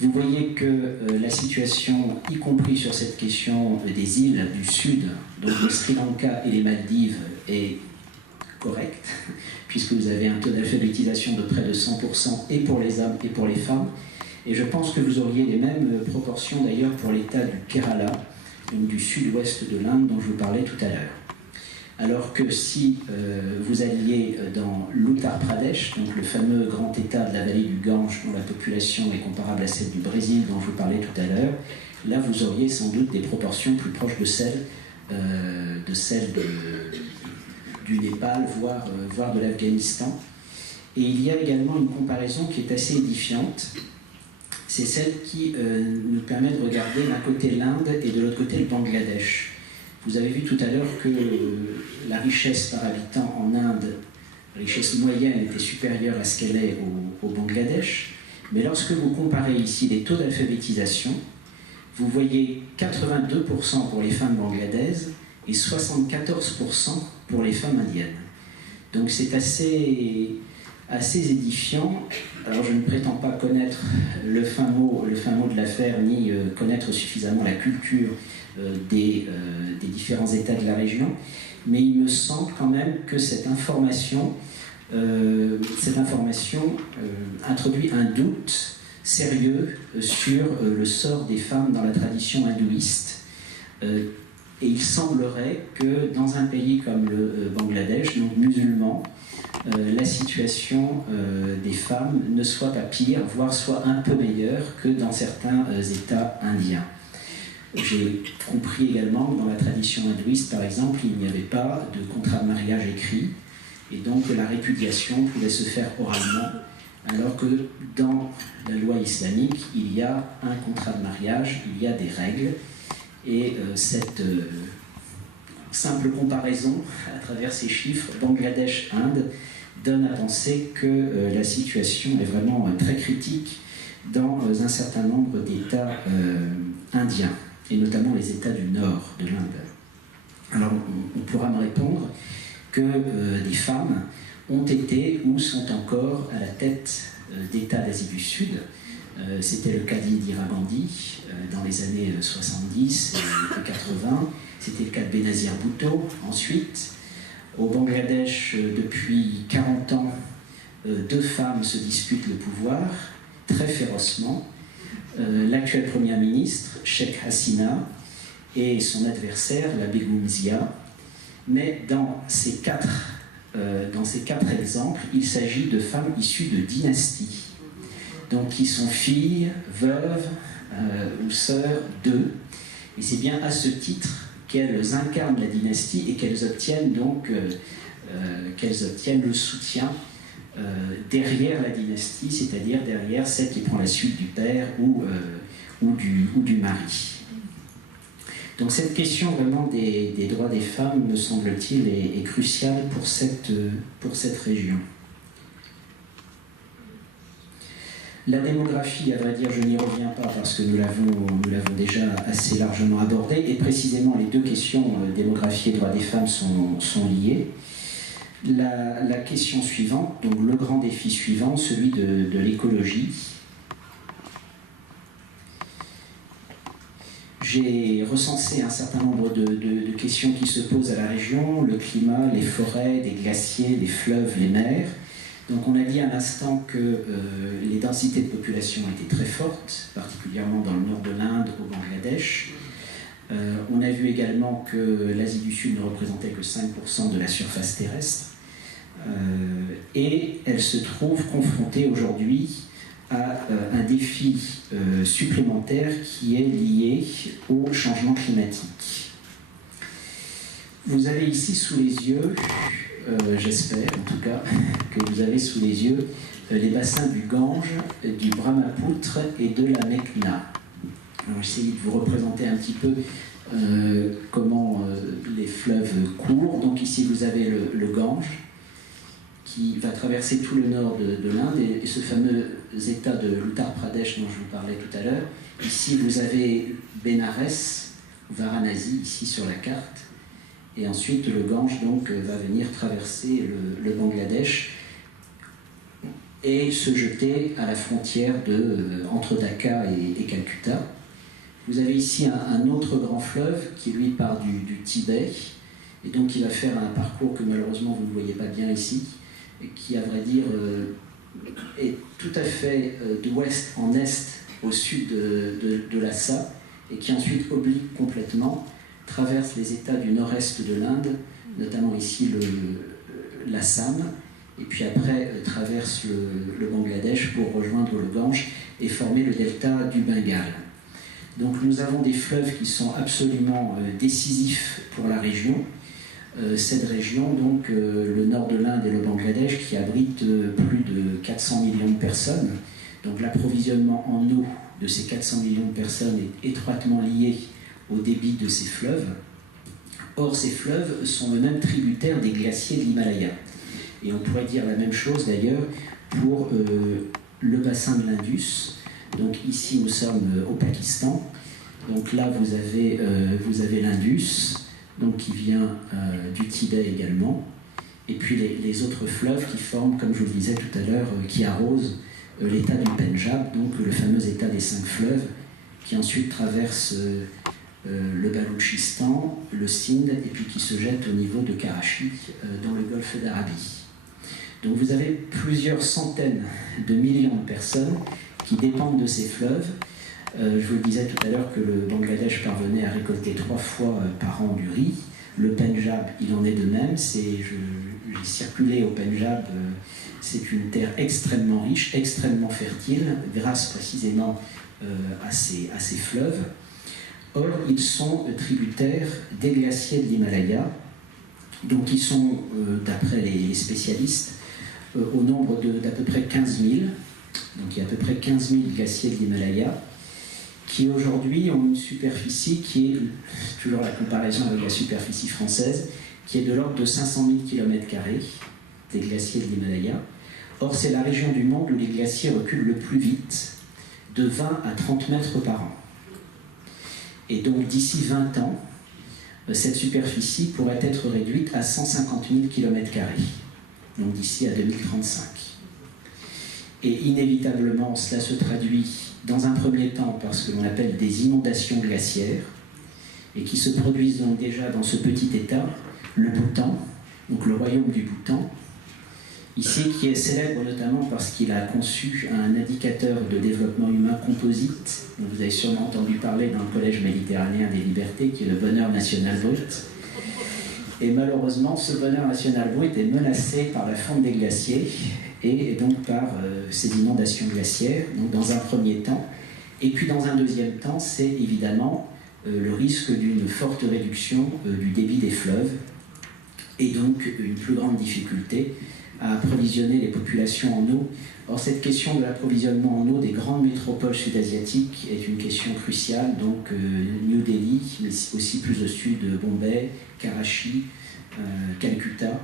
Vous voyez que la situation, y compris sur cette question des îles du Sud, donc le Sri Lanka et les Maldives, est correcte, puisque vous avez un taux d'alphabétisation de près de 100% et pour les hommes et pour les femmes. Et je pense que vous auriez les mêmes proportions d'ailleurs pour l'État du Kerala, donc du sud-ouest de l'Inde dont je vous parlais tout à l'heure. Alors que si vous alliez dans l'Uttar Pradesh, donc le fameux grand État de la vallée du Gange dont la population est comparable à celle du Brésil dont je vous parlais tout à l'heure, là vous auriez sans doute des proportions plus proches de celles du Népal, voire de l'Afghanistan. Et il y a également une comparaison qui est assez édifiante. C'est celle qui nous permet de regarder d'un côté l'Inde et de l'autre côté le Bangladesh. Vous avez vu tout à l'heure que la richesse par habitant en Inde, la richesse moyenne, était supérieure à ce qu'elle est au Bangladesh. Mais lorsque vous comparez ici les taux d'alphabétisation, vous voyez 82% pour les femmes bangladaises et 74% pour les femmes indiennes. Donc c'est assez édifiant. Alors je ne prétends pas connaître le fin mot de l'affaire, ni connaître suffisamment la culture des différents États de la région, mais il me semble quand même que cette information introduit un doute sérieux sur le sort des femmes dans la tradition hindouiste. Et il semblerait que dans un pays comme le Bangladesh, donc musulman, la situation des femmes ne soit pas pire, voire soit un peu meilleure que dans certains États indiens. J'ai compris également que dans la tradition hindouiste, par exemple, il n'y avait pas de contrat de mariage écrit, et donc la répudiation pouvait se faire oralement, alors que dans la loi islamique, il y a un contrat de mariage, il y a des règles, et cette simple comparaison à travers ces chiffres, Bangladesh-Inde, donne à penser que la situation est vraiment très critique dans un certain nombre d'États indiens, et notamment les États du nord de l'Inde. Alors on pourra me répondre que des femmes ont été ou sont encore à la tête d'États d'Asie du Sud. C'était le cas d'Indira Gandhi dans les années 70 et 80. C'était le cas de Benazir Bhutto ensuite. Au Bangladesh, depuis 40 ans, 2 femmes se disputent le pouvoir très férocement. L'actuelle première ministre, Sheikh Hasina, et son adversaire, la Begum Zia. Mais dans ces quatre exemples, il s'agit de femmes issues de dynasties, donc qui sont filles, veuves ou sœurs d'eux. Et c'est bien à ce titre qu'elles incarnent la dynastie et qu'elles obtiennent le soutien derrière la dynastie, c'est-à-dire derrière celle qui prend la suite du père ou du mari. Donc cette question vraiment des droits des femmes, me semble-t-il, est cruciale pour cette région. La démographie, à vrai dire, je n'y reviens pas parce que nous l'avons déjà assez largement abordé, et précisément les deux questions, démographie et droits des femmes, sont liées. La question suivante, donc le grand défi suivant, celui de l'écologie. J'ai recensé un certain nombre de questions qui se posent à la région, le climat, les forêts, les glaciers, les fleuves, les mers. Donc on a dit à l'instant que les densités de population étaient très fortes, particulièrement dans le nord de l'Inde, au Bangladesh. On a vu également que l'Asie du Sud ne représentait que 5% de la surface terrestre. Et elle se trouve confrontée aujourd'hui à un défi supplémentaire qui est lié au changement climatique. Vous avez ici sous les yeux, j'espère en tout cas, que vous avez sous les yeux les bassins du Gange, du Brahmapoutre et de la Meghna. Alors j'essaie de vous représenter un petit peu comment les fleuves courent. Donc ici vous avez le Gange qui va traverser tout le nord de l'Inde et ce fameux état de l'Uttar Pradesh dont je vous parlais tout à l'heure. Ici vous avez Benares, Varanasi, ici sur la carte. Et ensuite, le Gange donc, va venir traverser le Bangladesh et se jeter à la frontière entre Dhaka et Calcutta. Vous avez ici un autre grand fleuve qui, lui, part du Tibet, et donc qui va faire un parcours que malheureusement vous ne voyez pas bien ici, et qui, à vrai dire, est tout à fait d'ouest en est au sud de l'Assa, et qui ensuite oblique complètement, traverse les États du nord-est de l'Inde, notamment ici l'Assam, et puis après traverse le Bangladesh pour rejoindre le Gange et former le delta du Bengale. Donc nous avons des fleuves qui sont absolument décisifs pour la région. Cette région, donc le nord de l'Inde et le Bangladesh, qui abrite plus de 400 millions de personnes. Donc l'approvisionnement en eau de ces 400 millions de personnes est étroitement lié au débit de ces fleuves. Or, ces fleuves sont eux-mêmes tributaires des glaciers de l'Himalaya. Et on pourrait dire la même chose d'ailleurs pour le bassin de l'Indus. Donc ici, nous sommes au Pakistan. Donc là, vous avez l'Indus, donc qui vient du Tibet également. Et puis les autres fleuves qui forment, comme je vous le disais tout à l'heure, qui arrosent l'état du Pendjab, donc le fameux état des 5 fleuves, qui ensuite traverse le Baloutchistan, le Sindh, et puis qui se jette au niveau de Karachi, dans le golfe d'Arabie. Donc vous avez plusieurs centaines de millions de personnes qui dépendent de ces fleuves. Je vous le disais tout à l'heure que le Bangladesh parvenait à récolter 3 fois par an du riz. Le Pendjab, il en est de même. j'ai circulé au Pendjab, c'est une terre extrêmement riche, extrêmement fertile, grâce précisément à ces fleuves. Or, ils sont tributaires des glaciers de l'Himalaya, donc ils sont, d'après les spécialistes, au nombre d'à peu près 15 000. Donc il y a à peu près 15 000 glaciers de l'Himalaya, qui aujourd'hui ont une superficie qui est, toujours la comparaison avec la superficie française, qui est de l'ordre de 500 000 km² des glaciers de l'Himalaya. Or, c'est la région du monde où les glaciers reculent le plus vite, de 20 à 30 mètres par an. Et donc, d'ici 20 ans, cette superficie pourrait être réduite à 150 000 km², donc d'ici à 2035. Et inévitablement, cela se traduit dans un premier temps par ce que l'on appelle des inondations glaciaires, et qui se produisent donc déjà dans ce petit État, le Bhoutan, donc le royaume du Bhoutan, ici qui est célèbre notamment parce qu'il a conçu un indicateur de développement humain composite, dont vous avez sûrement entendu parler dans le Collège méditerranéen des libertés, qui est le bonheur national brut. Et malheureusement, ce bonheur national brut est menacé par la fonte des glaciers et donc par ces inondations glaciaires, donc dans un premier temps. Et puis dans un deuxième temps, c'est évidemment le risque d'une forte réduction du débit des fleuves et donc une plus grande difficulté à approvisionner les populations en eau. Or, cette question de l'approvisionnement en eau des grandes métropoles sud-asiatiques est une question cruciale, donc New Delhi, mais aussi plus au sud, Bombay, Karachi, Calcutta.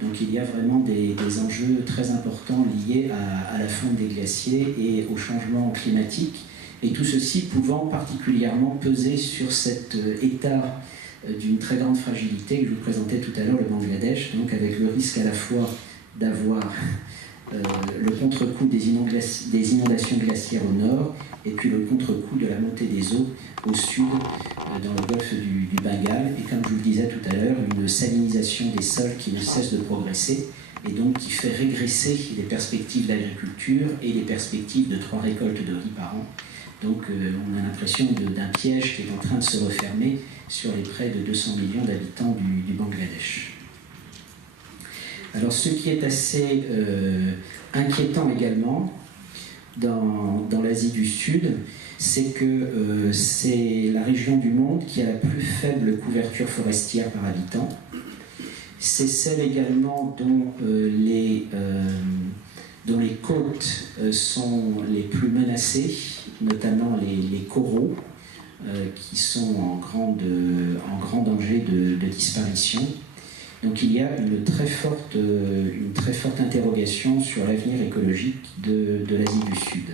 Donc il y a vraiment des enjeux très importants liés à la fonte des glaciers et au changement climatique, et tout ceci pouvant particulièrement peser sur cet État d'une très grande fragilité que je vous présentais tout à l'heure, le Bangladesh, donc avec le risque à la fois d'avoir le contre-coup des inondations glaciaires au nord et puis le contre-coup de la montée des eaux au sud, dans le golfe du Bengale, et comme je vous le disais tout à l'heure, une salinisation des sols qui ne cesse de progresser et donc qui fait régresser les perspectives d'agriculture et les perspectives de 3 récoltes de riz par an. Donc on a l'impression d'un piège qui est en train de se refermer sur les près de 200 millions d'habitants du Bangladesh. Alors ce qui est assez inquiétant également dans l'Asie du Sud, c'est que c'est la région du monde qui a la plus faible couverture forestière par habitant. C'est celle également dont les côtes sont les plus menacées, notamment les coraux, qui sont en grand danger de disparition. Donc il y a une très forte interrogation sur l'avenir écologique de l'Asie du Sud.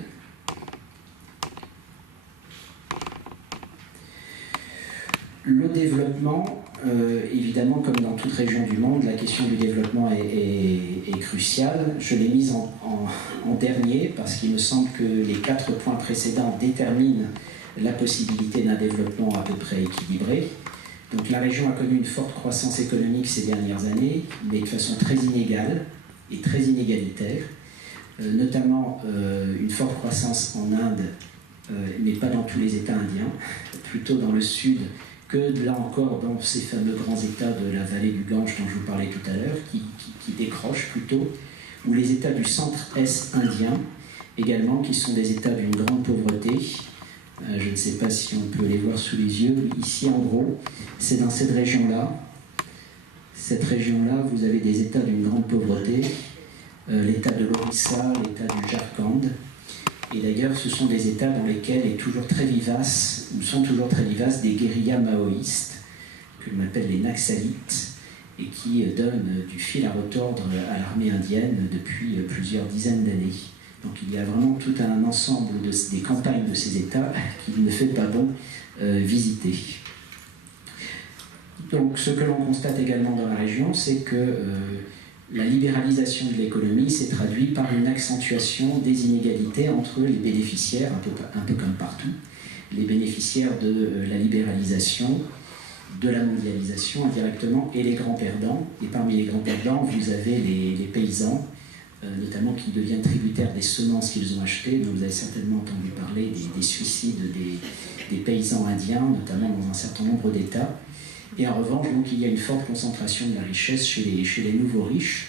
Le développement, évidemment, comme dans toute région du monde, la question du développement est cruciale. Je l'ai mise en dernier parce qu'il me semble que les 4 points précédents déterminent la possibilité d'un développement à peu près équilibré. Donc la région a connu une forte croissance économique ces dernières années, mais de façon très inégale et très inégalitaire, notamment une forte croissance en Inde, mais pas dans tous les États indiens, plutôt dans le sud que là encore dans ces fameux grands États de la vallée du Gange dont je vous parlais tout à l'heure, qui décrochent plutôt, ou les États du centre-est indien également, qui sont des États d'une grande pauvreté. Je ne sais pas si on peut les voir sous les yeux. Ici, en gros, c'est dans cette région-là. Cette région-là, vous avez des États d'une grande pauvreté, l'État de l'Orissa, l'État du Jharkhand. Et d'ailleurs, ce sont des États dans lesquels sont toujours très vivaces des guérillas maoïstes, que l'on appelle les Naxalites, et qui donnent du fil à retordre à l'armée indienne depuis plusieurs dizaines d'années. Donc il y a vraiment tout un ensemble des campagnes de ces États qu'il ne fait pas bon visiter. Donc ce que l'on constate également dans la région, c'est que la libéralisation de l'économie s'est traduite par une accentuation des inégalités entre les bénéficiaires, un peu comme partout, les bénéficiaires de la libéralisation, de la mondialisation indirectement, et les grands perdants. Et parmi les grands perdants, vous avez les paysans, notamment qui deviennent tributaires des semences qu'ils ont achetées. Donc vous avez certainement entendu parler des suicides des paysans indiens, notamment dans un certain nombre d'États. Et en revanche, donc, il y a une forte concentration de la richesse chez les nouveaux riches,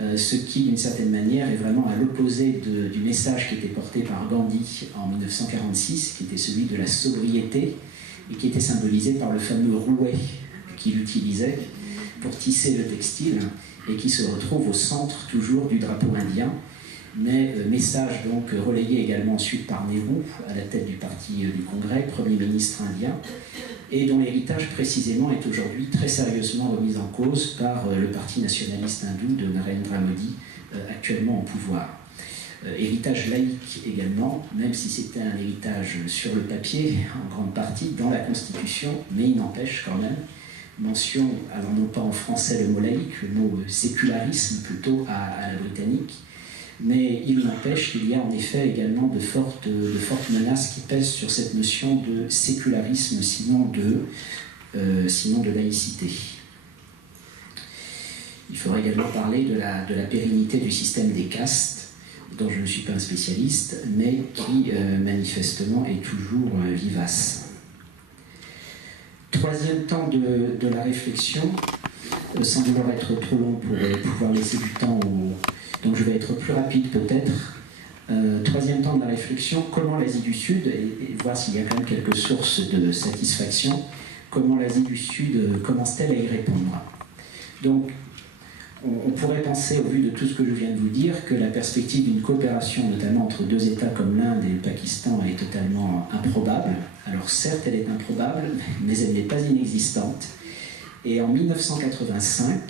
ce qui, d'une certaine manière, est vraiment à l'opposé du message qui était porté par Gandhi en 1946, qui était celui de la sobriété, et qui était symbolisé par le fameux rouet qu'il utilisait pour tisser le textile, et qui se retrouve au centre toujours du drapeau indien, mais message donc relayé également ensuite par Nehru, à la tête du parti du Congrès, Premier ministre indien, et dont l'héritage précisément est aujourd'hui très sérieusement remis en cause par le parti nationaliste hindou de Narendra Modi, actuellement au pouvoir. Héritage laïque également, même si c'était un héritage sur le papier, en grande partie dans la Constitution, mais il n'empêche quand même, mention, alors non pas en français le mot laïque, le mot sécularisme plutôt à la britannique, mais il n'empêche qu'il y a en effet également de fortes menaces qui pèsent sur cette notion de sécularisme, sinon de laïcité. Il faudrait également parler de la pérennité du système des castes, dont je ne suis pas un spécialiste, mais qui manifestement est toujours vivace. Troisième temps de la réflexion, sans vouloir être trop long pour pouvoir laisser du temps donc je vais être plus rapide peut-être. Troisième temps de la réflexion, comment l'Asie du Sud, et voir s'il y a quand même quelques sources de satisfaction, comment l'Asie du Sud commence-t-elle à y répondre? Donc, on pourrait penser, au vu de tout ce que je viens de vous dire, que la perspective d'une coopération, notamment entre deux États comme l'Inde et le Pakistan, est totalement improbable. Alors certes, elle est improbable, mais elle n'est pas inexistante. Et en 1985,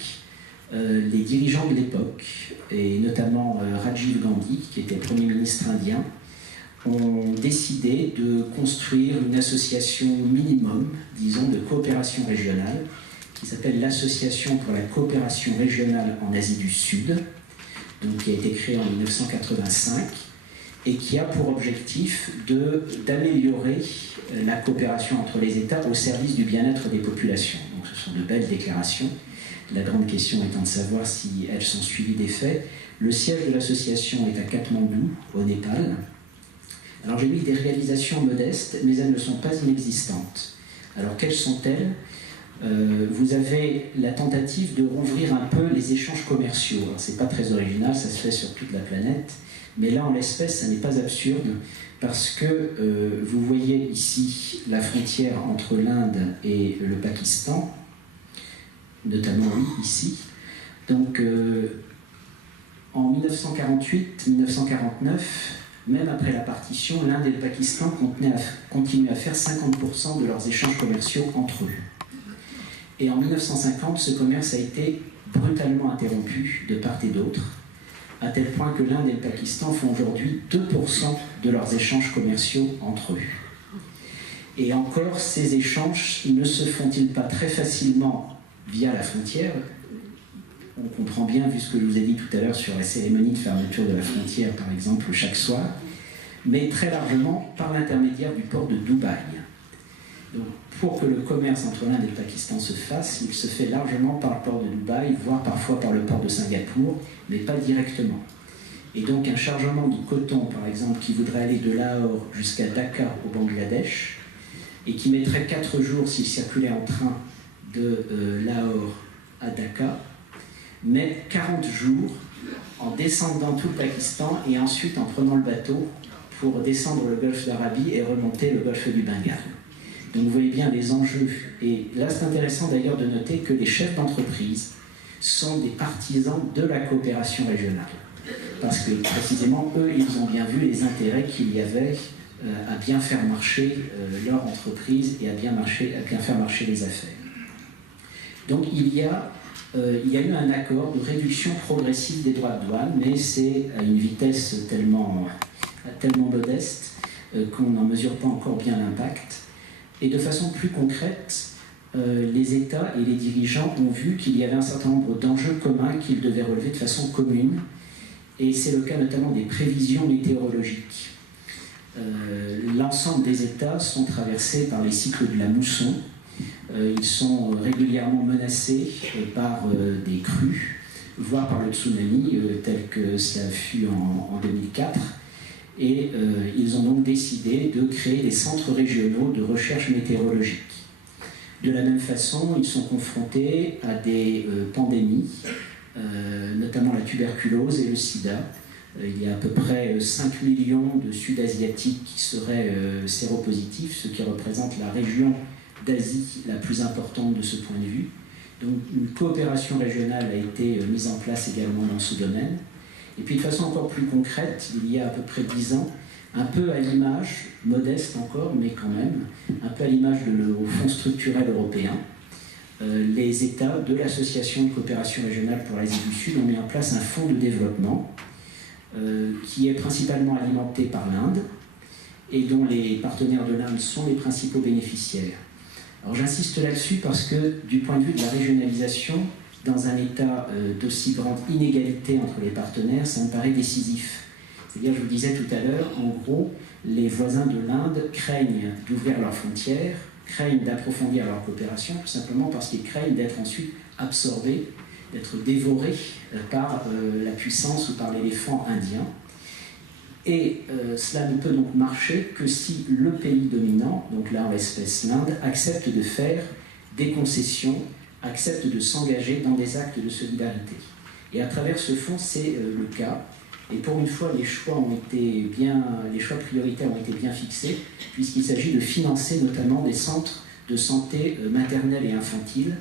les dirigeants de l'époque, et notamment Rajiv Gandhi, qui était Premier ministre indien, ont décidé de construire une association minimum, disons, de coopération régionale, qui s'appelle l'Association pour la coopération régionale en Asie du Sud, donc qui a été créée en 1985, et qui a pour objectif d'améliorer la coopération entre les États au service du bien-être des populations. Donc ce sont de belles déclarations. La grande question étant de savoir si elles sont suivies des faits. Le siège de l'association est à Katmandou, au Népal. Alors j'ai mis des réalisations modestes, mais elles ne sont pas inexistantes. Alors quelles sont-elles ? Vous avez la tentative de rouvrir un peu les échanges commerciaux. Alors c'est pas très original, ça se fait sur toute la planète, mais là en l'espèce, ça n'est pas absurde, parce que vous voyez ici la frontière entre l'Inde et le Pakistan, notamment oui, ici. Donc en 1948-1949, même après la partition, l'Inde et le Pakistan continuaient à faire 50% de leurs échanges commerciaux entre eux. Et en 1950, ce commerce a été brutalement interrompu de part et d'autre, à tel point que l'Inde et le Pakistan font aujourd'hui 2% de leurs échanges commerciaux entre eux. Et encore, ces échanges ne se font-ils pas très facilement via la frontière? On comprend bien, vu ce que je vous ai dit tout à l'heure sur la cérémonie de fermeture de la frontière, par exemple, chaque soir, mais très largement par l'intermédiaire du port de Dubaï. Donc, pour que le commerce entre l'Inde et le Pakistan se fasse, il se fait largement par le port de Dubaï, voire parfois par le port de Singapour, mais pas directement. Et donc un chargement du coton, par exemple, qui voudrait aller de Lahore jusqu'à Dhaka au Bangladesh, et qui mettrait 4 jours s'il circulait en train de Lahore à Dhaka, met 40 jours en descendant tout le Pakistan et ensuite en prenant le bateau pour descendre le golfe d'Arabie et remonter le golfe du Bengale. Donc vous voyez bien les enjeux. Et là, c'est intéressant d'ailleurs de noter que les chefs d'entreprise sont des partisans de la coopération régionale. Parce que précisément, eux, ils ont bien vu les intérêts qu'il y avait à bien faire marcher leur entreprise et à bien faire marcher les affaires. Donc il y a eu un accord de réduction progressive des droits de douane, mais c'est à une vitesse tellement modeste qu'on n'en mesure pas encore bien l'impact. Et de façon plus concrète, les États et les dirigeants ont vu qu'il y avait un certain nombre d'enjeux communs qu'ils devaient relever de façon commune. Et c'est le cas notamment des prévisions météorologiques. L'ensemble des États sont traversés par les cycles de la mousson. Ils sont régulièrement menacés par des crues, voire par le tsunami, tel que cela fut en 2004. Et ils ont donc décidé de créer des centres régionaux de recherche météorologique. De la même façon, ils sont confrontés à des pandémies, notamment la tuberculose et le sida. Il y a à peu près 5 millions de Sud-Asiatiques qui seraient séropositifs, ce qui représente la région d'Asie la plus importante de ce point de vue. Donc une coopération régionale a été mise en place également dans ce domaine. Et puis de façon encore plus concrète, il y a à peu près 10 ans, un peu à l'image, modeste encore, mais quand même, un peu à l'image au Fonds structurel européen, les États de l'Association de coopération régionale pour l'Asie du Sud ont mis en place un fonds de développement qui est principalement alimenté par l'Inde et dont les partenaires de l'Inde sont les principaux bénéficiaires. Alors j'insiste là-dessus parce que du point de vue de la régionalisation, dans un état d'aussi grande inégalité entre les partenaires, ça me paraît décisif. C'est-à-dire, je vous disais tout à l'heure, en gros, les voisins de l'Inde craignent d'ouvrir leurs frontières, craignent d'approfondir leur coopération, tout simplement parce qu'ils craignent d'être ensuite absorbés, d'être dévorés par la puissance ou par l'éléphant indien. Et cela ne peut donc marcher que si le pays dominant, donc là en l'espèce l'Inde, accepte de faire des concessions, accepte de s'engager dans des actes de solidarité. Et à travers ce fonds, c'est le cas. Et pour une fois, les choix prioritaires ont été bien fixés, puisqu'il s'agit de financer notamment des centres de santé maternelle et infantile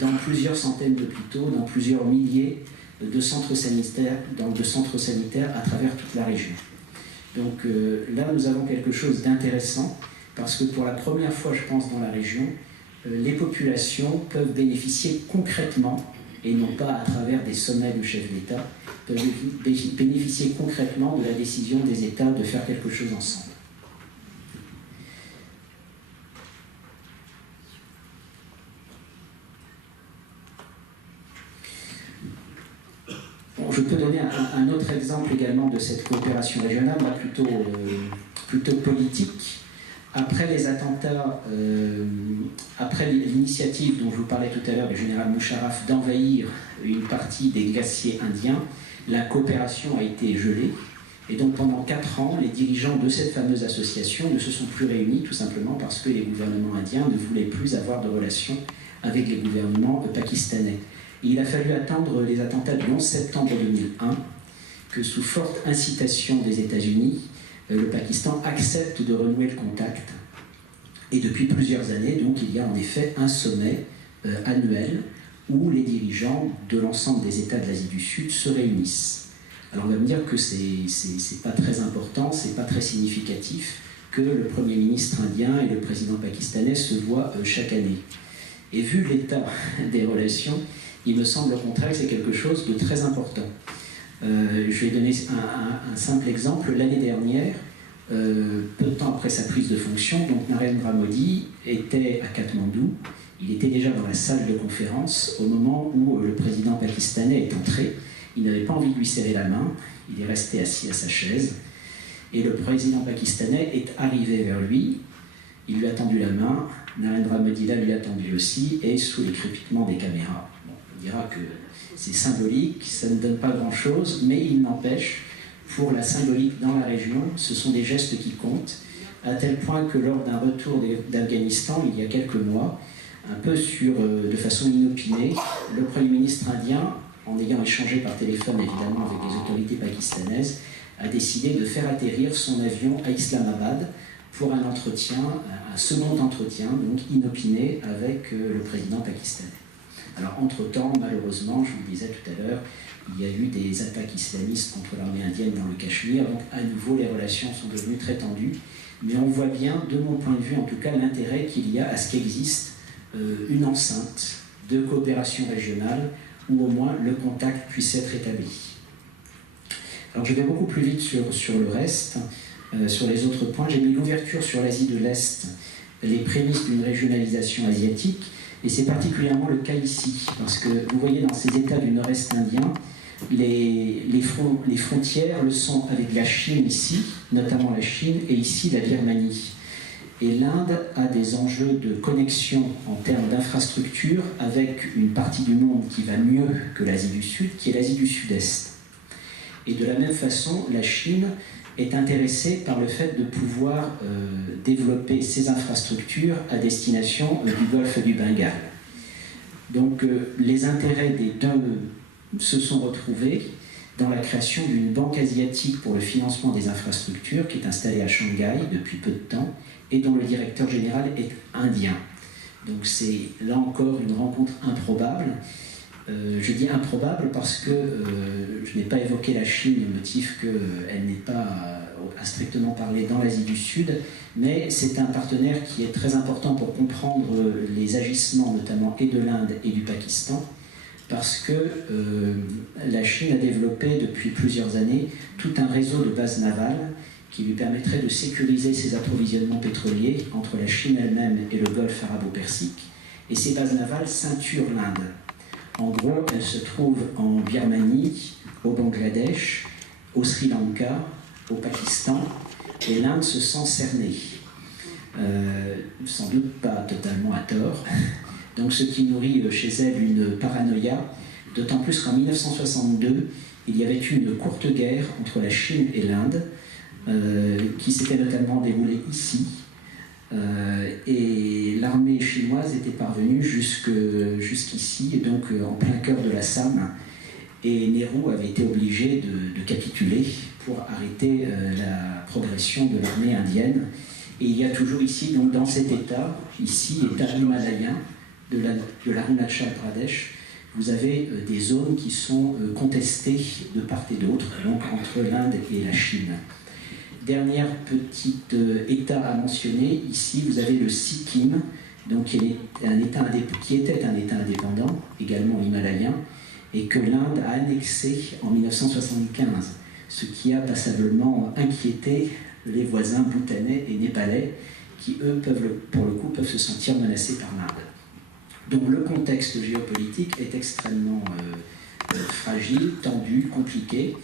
dans plusieurs centaines d'hôpitaux, dans plusieurs milliers de centres sanitaires à travers toute la région. Donc là, nous avons quelque chose d'intéressant, parce que pour la première fois, je pense, dans la région, les populations peuvent bénéficier concrètement, et non pas à travers des sommets de chefs d'État, peuvent bénéficier concrètement de la décision des États de faire quelque chose ensemble. Bon, je peux donner un autre exemple également de cette coopération régionale, là plutôt politique. Après les attentats, après l'initiative dont je vous parlais tout à l'heure du général Musharraf d'envahir une partie des glaciers indiens, la coopération a été gelée. Et donc pendant 4 ans, les dirigeants de cette fameuse association ne se sont plus réunis, tout simplement parce que les gouvernements indiens ne voulaient plus avoir de relations avec les gouvernements pakistanais. Et il a fallu attendre les attentats du 11 septembre 2001 que, sous forte incitation des États-Unis, le Pakistan accepte de renouer le contact. Et depuis plusieurs années, donc, il y a en effet un sommet annuel où les dirigeants de l'ensemble des États de l'Asie du Sud se réunissent. Alors on va me dire que c'est pas très important, c'est pas très significatif que le Premier ministre indien et le président pakistanais se voient chaque année. Et vu l'état des relations, il me semble au contraire que c'est quelque chose de très important. Je vais donner un simple exemple. L'année dernière, peu de temps après sa prise de fonction, donc Narendra Modi était à Katmandou. Il était déjà dans la salle de conférence au moment où le président pakistanais est entré. Il n'avait pas envie de lui serrer la main, il est resté assis à sa chaise. Et le président pakistanais est arrivé vers lui, il lui a tendu la main, Narendra Modi lui a tendu aussi, et sous les crépitements des caméras. Bon, on dira que c'est symbolique, ça ne donne pas grand-chose, mais il n'empêche, pour la symbolique dans la région, ce sont des gestes qui comptent, à tel point que lors d'un retour d'Afghanistan, il y a quelques mois, un peu de façon inopinée, le Premier ministre indien, en ayant échangé par téléphone évidemment avec les autorités pakistanaises, a décidé de faire atterrir son avion à Islamabad pour un entretien, un second entretien, donc inopiné, avec le président pakistanais. Alors, entre-temps, malheureusement, je vous le disais tout à l'heure, il y a eu des attaques islamistes contre l'armée indienne dans le Cachemire, donc à nouveau, les relations sont devenues très tendues. Mais on voit bien, de mon point de vue en tout cas, l'intérêt qu'il y a à ce qu'existe une enceinte de coopération régionale où au moins le contact puisse être établi. Alors, je vais beaucoup plus vite sur le reste, sur les autres points. J'ai mis l'ouverture sur l'Asie de l'Est, les prémices d'une régionalisation asiatique. Et c'est particulièrement le cas ici, parce que vous voyez dans ces États du nord-est indien, les frontières le sont avec la Chine ici, notamment la Chine, et ici la Birmanie. Et l'Inde a des enjeux de connexion en termes d'infrastructure avec une partie du monde qui va mieux que l'Asie du Sud, qui est l'Asie du Sud-Est. Et de la même façon, la Chine est intéressé par le fait de pouvoir développer ses infrastructures à destination du golfe du Bengale. Donc les intérêts des deux se sont retrouvés dans la création d'une banque asiatique pour le financement des infrastructures qui est installée à Shanghai depuis peu de temps et dont le directeur général est indien. Donc c'est là encore une rencontre improbable. Je dis improbable parce que je n'ai pas évoqué la Chine au motif qu'elle n'est pas à strictement parler dans l'Asie du Sud, mais c'est un partenaire qui est très important pour comprendre les agissements notamment et de l'Inde et du Pakistan, parce que la Chine a développé depuis plusieurs années tout un réseau de bases navales qui lui permettrait de sécuriser ses approvisionnements pétroliers entre la Chine elle-même et le golfe arabo-persique. Et ces bases navales ceinturent l'Inde. En gros, elles se trouvent en Birmanie, au Bangladesh, au Sri Lanka, au Pakistan, et l'Inde se sent cernée. Sans doute pas totalement à tort. Donc ce qui nourrit chez elle une paranoïa, d'autant plus qu'en 1962, il y avait eu une courte guerre entre la Chine et l'Inde, qui s'était notamment déroulée ici, et l'armée chinoise était parvenue jusqu'ici, et donc en plein cœur de l'Assam, et Nehru avait été obligé de capituler pour arrêter la progression de l'armée indienne. Et il y a toujours ici, donc dans cet état, ici, état himalayen de l'Arunachal Pradesh, vous avez des zones qui sont contestées de part et d'autre, donc entre l'Inde et la Chine. Dernier petit État à mentionner, ici vous avez le Sikkim, donc qui était un État indépendant, également himalayen, et que l'Inde a annexé en 1975, ce qui a passablement inquiété les voisins bhoutanais et népalais, qui eux, pour le coup, peuvent se sentir menacés par l'Inde. Donc le contexte géopolitique est extrêmement fragile, tendu, compliqué.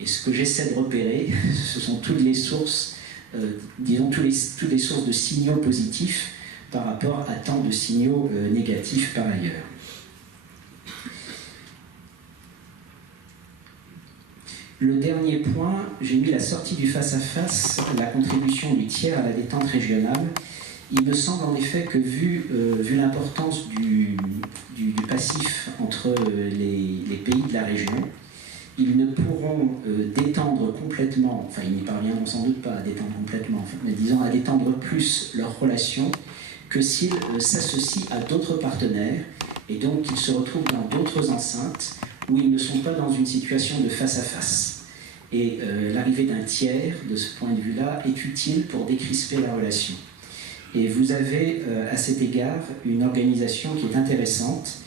Et ce que j'essaie de repérer, ce sont toutes les sources, toutes les sources de signaux positifs par rapport à tant de signaux négatifs par ailleurs. Le dernier point, j'ai mis la sortie du face-à-face, la contribution du tiers à la détente régionale. Il me semble en effet que vu l'importance du passif entre les pays de la région, ils ne pourront détendre complètement, enfin ils n'y parviendront sans doute pas à détendre complètement, mais disons à détendre plus leurs relations que s'ils s'associent à d'autres partenaires et donc qu'ils se retrouvent dans d'autres enceintes où ils ne sont pas dans une situation de face-à-face. Et l'arrivée d'un tiers, de ce point de vue-là, est utile pour décrisper la relation. Et vous avez à cet égard une organisation qui est intéressante,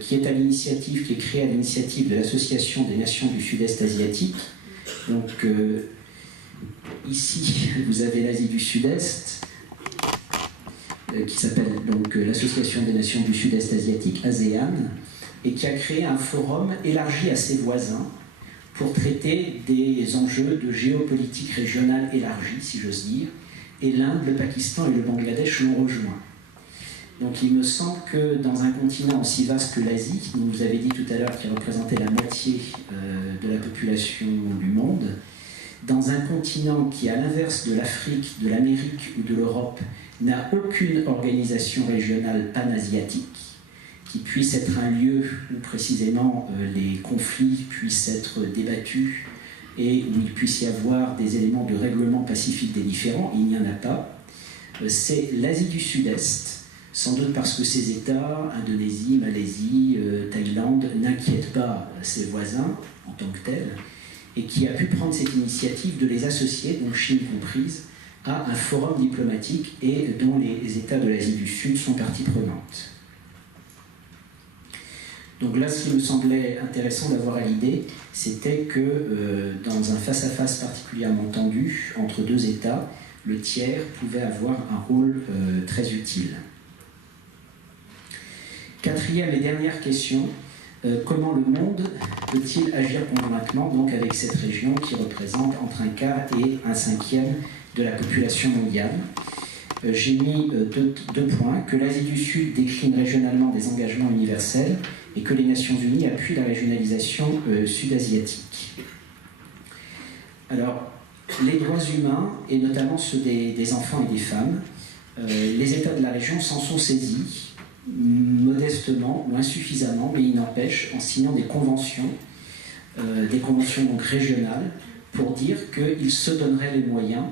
qui est créée à l'initiative de l'Association des Nations du Sud-Est asiatique. Donc ici, vous avez l'Asie du Sud-Est, qui s'appelle donc l'Association des Nations du Sud-Est asiatique, ASEAN, et qui a créé un forum élargi à ses voisins pour traiter des enjeux de géopolitique régionale élargie, si j'ose dire, et l'Inde, le Pakistan et le Bangladesh l'ont rejoint. Donc il me semble que dans un continent aussi vaste que l'Asie, dont vous avez dit tout à l'heure qu'il représentait la moitié de la population du monde, dans un continent qui, à l'inverse de l'Afrique, de l'Amérique ou de l'Europe, n'a aucune organisation régionale panasiatique, qui puisse être un lieu où précisément les conflits puissent être débattus et où il puisse y avoir des éléments de règlement pacifique des différends, il n'y en a pas. C'est l'Asie du Sud-Est, sans doute parce que ces États, Indonésie, Malaisie, Thaïlande, n'inquiètent pas ses voisins en tant que tels, et qui a pu prendre cette initiative de les associer, donc Chine comprise, à un forum diplomatique et dont les États de l'Asie du Sud sont partie prenante. Donc là, ce qui me semblait intéressant d'avoir à l'idée, c'était que dans un face-à-face particulièrement tendu entre deux États, le tiers pouvait avoir un rôle très utile. Quatrième et dernière question, comment le monde peut-il agir conjointement donc avec cette région qui représente entre un quart et un cinquième de la population mondiale? J'ai mis deux points, que l'Asie du Sud décline régionalement des engagements universels et que les Nations Unies appuient la régionalisation sud-asiatique. Alors, les droits humains, et notamment ceux des enfants et des femmes, les États de la région s'en sont saisis, modestement ou insuffisamment, mais il n'empêche, en signant des conventions donc régionales, pour dire qu'ils se donneraient les moyens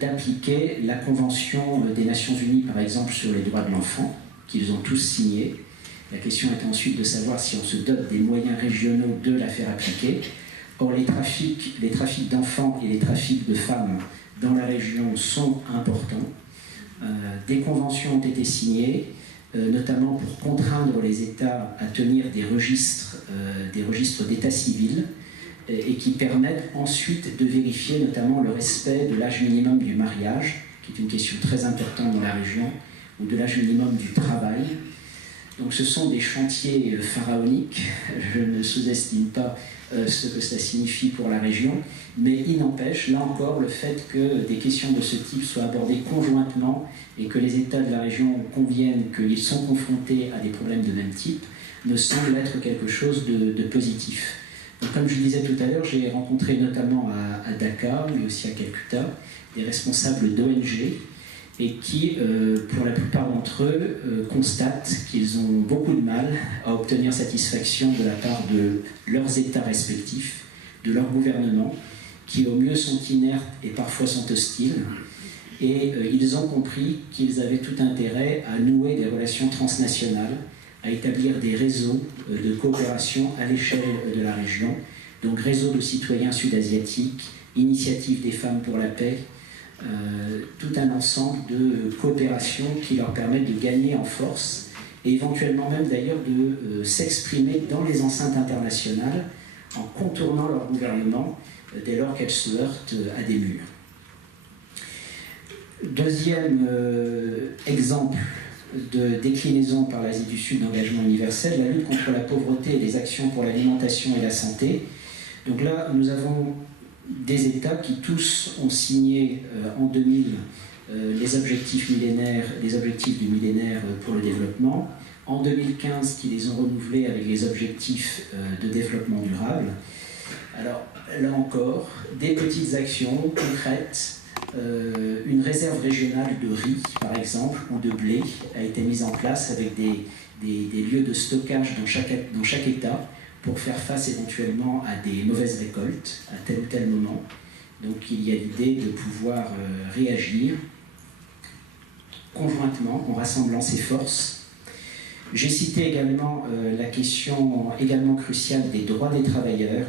d'appliquer la Convention des Nations Unies, par exemple, sur les droits de l'enfant, qu'ils ont tous signé. La question est ensuite de savoir si on se dote des moyens régionaux de la faire appliquer. Or, les trafics d'enfants et les trafics de femmes dans la région sont importants. Des conventions ont été signées, notamment pour contraindre les États à tenir des registres d'état civil, et qui permettent ensuite de vérifier notamment le respect de l'âge minimum du mariage, qui est une question très importante dans la région, ou de l'âge minimum du travail. Donc ce sont des chantiers pharaoniques, je ne sous-estime pas ce que cela signifie pour la région, mais il n'empêche, là encore, le fait que des questions de ce type soient abordées conjointement et que les États de la région conviennent qu'ils sont confrontés à des problèmes de même type, me semble être quelque chose de positif. Donc, comme je le disais tout à l'heure, j'ai rencontré notamment à Dakar, mais aussi à Calcutta, des responsables d'ONG et qui, pour la plupart d'entre eux, constatent qu'ils ont beaucoup de mal à obtenir satisfaction de la part de leurs États respectifs, de leur gouvernement, qui au mieux sont inertes et parfois sont hostiles. Et ils ont compris qu'ils avaient tout intérêt à nouer des relations transnationales, à établir des réseaux de coopération à l'échelle de la région, donc réseau de citoyens sud-asiatiques, initiative des femmes pour la paix, tout un ensemble de coopérations qui leur permettent de gagner en force et éventuellement même d'ailleurs de s'exprimer dans les enceintes internationales en contournant leur gouvernement dès lors qu'elles se heurtent à des murs. Deuxième exemple de déclinaison par l'Asie du Sud d'engagement universel, la lutte contre la pauvreté et les actions pour l'alimentation et la santé. Donc là, nous avons des États qui tous ont signé en 2000 les objectifs du millénaire pour le développement, en 2015 qui les ont renouvelés avec les objectifs de développement durable. Alors là encore, des petites actions concrètes. Une réserve régionale de riz, par exemple, ou de blé, a été mise en place avec des lieux de stockage dans chaque État pour faire face éventuellement à des mauvaises récoltes à tel ou tel moment. Donc il y a l'idée de pouvoir réagir conjointement en rassemblant ses forces. J'ai cité également la question également cruciale des droits des travailleurs.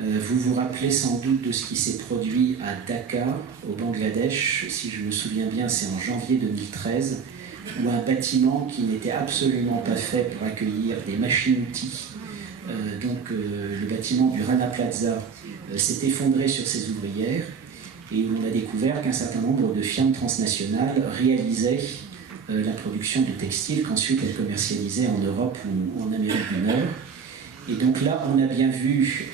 Vous vous rappelez sans doute de ce qui s'est produit à Dhaka, au Bangladesh, si je me souviens bien, c'est en janvier 2013, où un bâtiment qui n'était absolument pas fait pour accueillir des machines-outils, le bâtiment du Rana Plaza, s'est effondré sur ses ouvrières, et où on a découvert qu'un certain nombre de firmes transnationales réalisaient la production de textiles qu'ensuite elles commercialisaient en Europe ou en Amérique du Nord. Et donc là, on a bien vu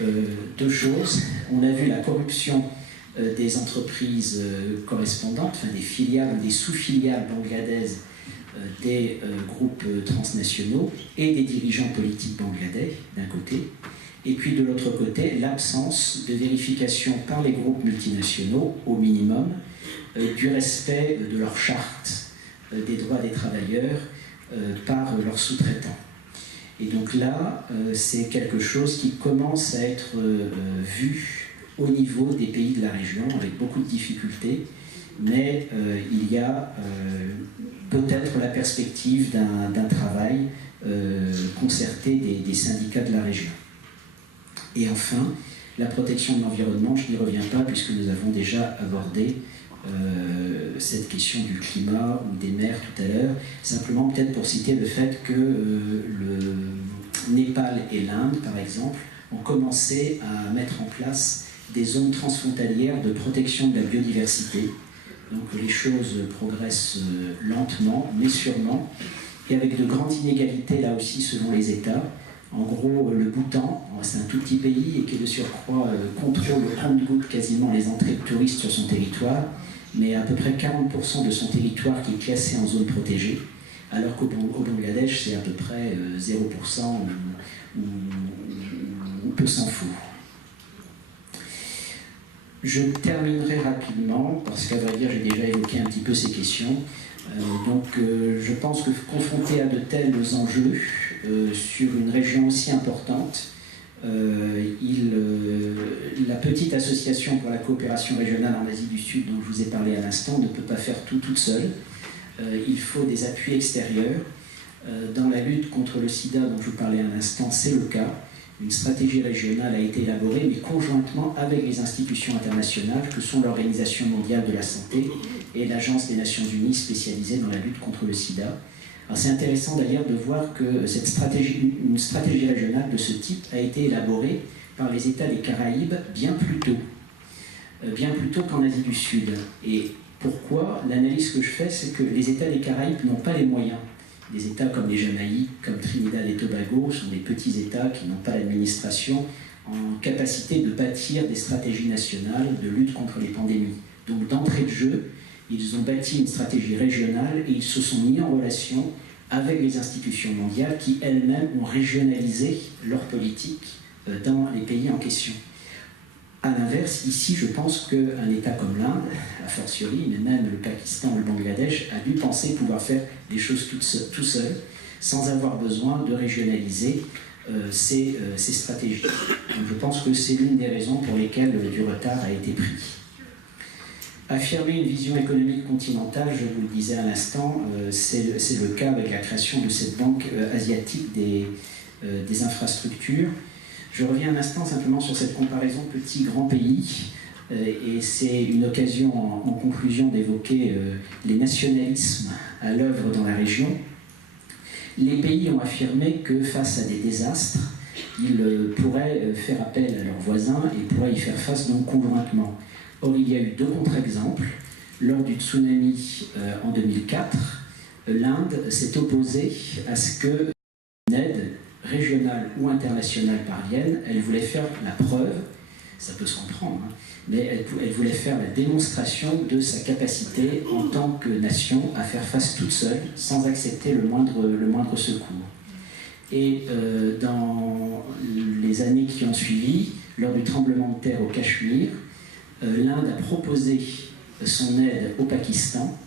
deux choses. On a vu la corruption des entreprises correspondantes, enfin des filiales ou des sous-filiales bangladaises des groupes transnationaux et des dirigeants politiques bangladais, d'un côté. Et puis de l'autre côté, l'absence de vérification par les groupes multinationaux, au minimum, du respect de leur charte des droits des travailleurs par leurs sous-traitants. Et donc là, c'est quelque chose qui commence à être vu au niveau des pays de la région, avec beaucoup de difficultés, mais il y a peut-être la perspective d'un travail concerté des syndicats de la région. Et enfin, la protection de l'environnement, je n'y reviens pas puisque nous avons déjà abordé cette question du climat ou des mers tout à l'heure, simplement peut-être pour citer le fait que le Népal et l'Inde, par exemple, ont commencé à mettre en place des zones transfrontalières de protection de la biodiversité. Donc les choses progressent lentement, mais sûrement, et avec de grandes inégalités là aussi selon les États. En gros, le Bhoutan, c'est un tout petit pays et qui de surcroît contrôle au compte-gouttes quasiment les entrées de touristes sur son territoire, mais à peu près 40% de son territoire qui est classé en zone protégée, alors qu'au Bangladesh, c'est à peu près 0% ou peu s'en fout. Je terminerai rapidement, parce qu'à vrai dire, j'ai déjà évoqué un petit peu ces questions. Je pense que confronté à de tels enjeux sur une région aussi importante, la petite association pour la coopération régionale en Asie du Sud dont je vous ai parlé à l'instant ne peut pas faire tout toute seule. Il faut des appuis extérieurs. Dans la lutte contre le sida dont je vous parlais à l'instant, c'est le cas. Une stratégie régionale a été élaborée, mais conjointement avec les institutions internationales que sont l'Organisation mondiale de la santé et l'Agence des Nations Unies spécialisée dans la lutte contre le sida. C'est intéressant d'ailleurs de voir que une stratégie régionale de ce type a été élaborée par les États des Caraïbes bien plus tôt qu'en Asie du Sud. Et pourquoi? L'analyse que je fais, c'est que les États des Caraïbes n'ont pas les moyens. Des États comme les Jamaïques, comme Trinidad et Tobago sont des petits États qui n'ont pas l'administration en capacité de bâtir des stratégies nationales de lutte contre les pandémies. Donc d'entrée de jeu, ils ont bâti une stratégie régionale et ils se sont mis en relation avec les institutions mondiales qui elles-mêmes ont régionalisé leur politique dans les pays en question. A l'inverse, ici, je pense qu'un État comme l'Inde, a fortiori, mais même le Pakistan ou le Bangladesh, a dû penser pouvoir faire des choses tout seul, sans avoir besoin de régionaliser ces stratégies. Donc je pense que c'est l'une des raisons pour lesquelles du retard a été pris. Affirmer une vision économique continentale, je vous le disais à l'instant, c'est le cas avec la création de cette banque asiatique des infrastructures. Je reviens un instant simplement sur cette comparaison petit-grand pays, et c'est une occasion en conclusion d'évoquer les nationalismes à l'œuvre dans la région. Les pays ont affirmé que face à des désastres, ils pourraient faire appel à leurs voisins et pourraient y faire face donc conjointement. Or, il y a eu deux contre-exemples. Lors du tsunami en 2004, l'Inde s'est opposée à ce qu'une aide régionale ou internationale parvienne. Elle voulait faire la preuve, ça peut se comprendre, hein, mais elle voulait faire la démonstration de sa capacité en tant que nation à faire face toute seule, sans accepter le moindre secours. Et dans les années qui ont suivi, lors du tremblement de terre au Cachemire, l'Inde a proposé son aide au Pakistan,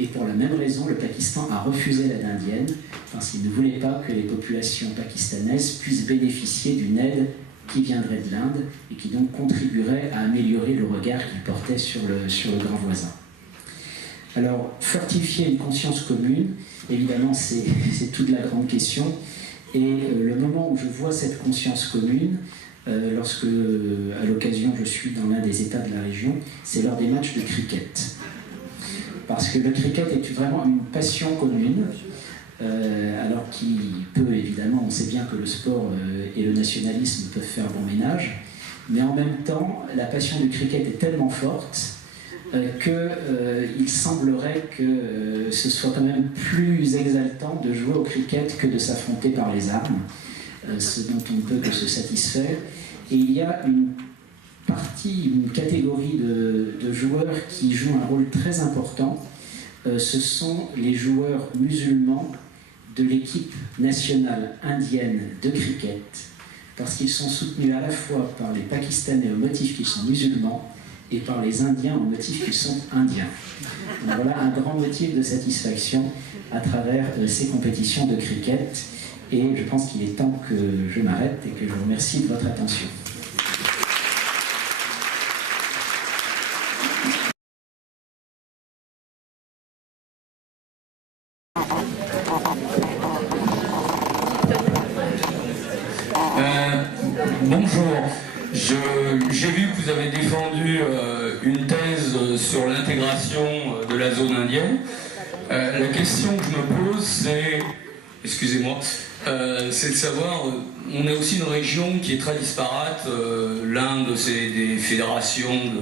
et pour la même raison, le Pakistan a refusé l'aide indienne, parce qu'il ne voulait pas que les populations pakistanaises puissent bénéficier d'une aide qui viendrait de l'Inde, et qui donc contribuerait à améliorer le regard qu'il portait sur le grand voisin. Alors, fortifier une conscience commune, évidemment, c'est toute la grande question, et le moment où je vois cette conscience commune, lorsque, à l'occasion, je suis dans l'un des États de la région, c'est lors des matchs de cricket. Parce que le cricket est vraiment une passion commune, alors qu'il peut, évidemment, on sait bien que le sport et le nationalisme peuvent faire bon ménage, mais en même temps, la passion du cricket est tellement forte qu'il semblerait que ce soit quand même plus exaltant de jouer au cricket que de s'affronter par les armes, ce dont on ne peut que se satisfaire. Et il y a une catégorie de joueurs qui jouent un rôle très important. Ce sont les joueurs musulmans de l'équipe nationale indienne de cricket, parce qu'ils sont soutenus à la fois par les Pakistanais au motif qu'ils sont musulmans et par les Indiens au motif qu'ils sont indiens. Donc voilà un grand motif de satisfaction à travers ces compétitions de cricket. Et je pense qu'il est temps que je m'arrête et que je vous remercie de votre attention. Bonjour, j'ai vu que vous avez défendu une thèse sur l'intégration de la zone indienne. La question que je me pose, c'est, excusez-moi, c'est de savoir, on a aussi une région qui est très disparate. L'Inde, c'est des fédérations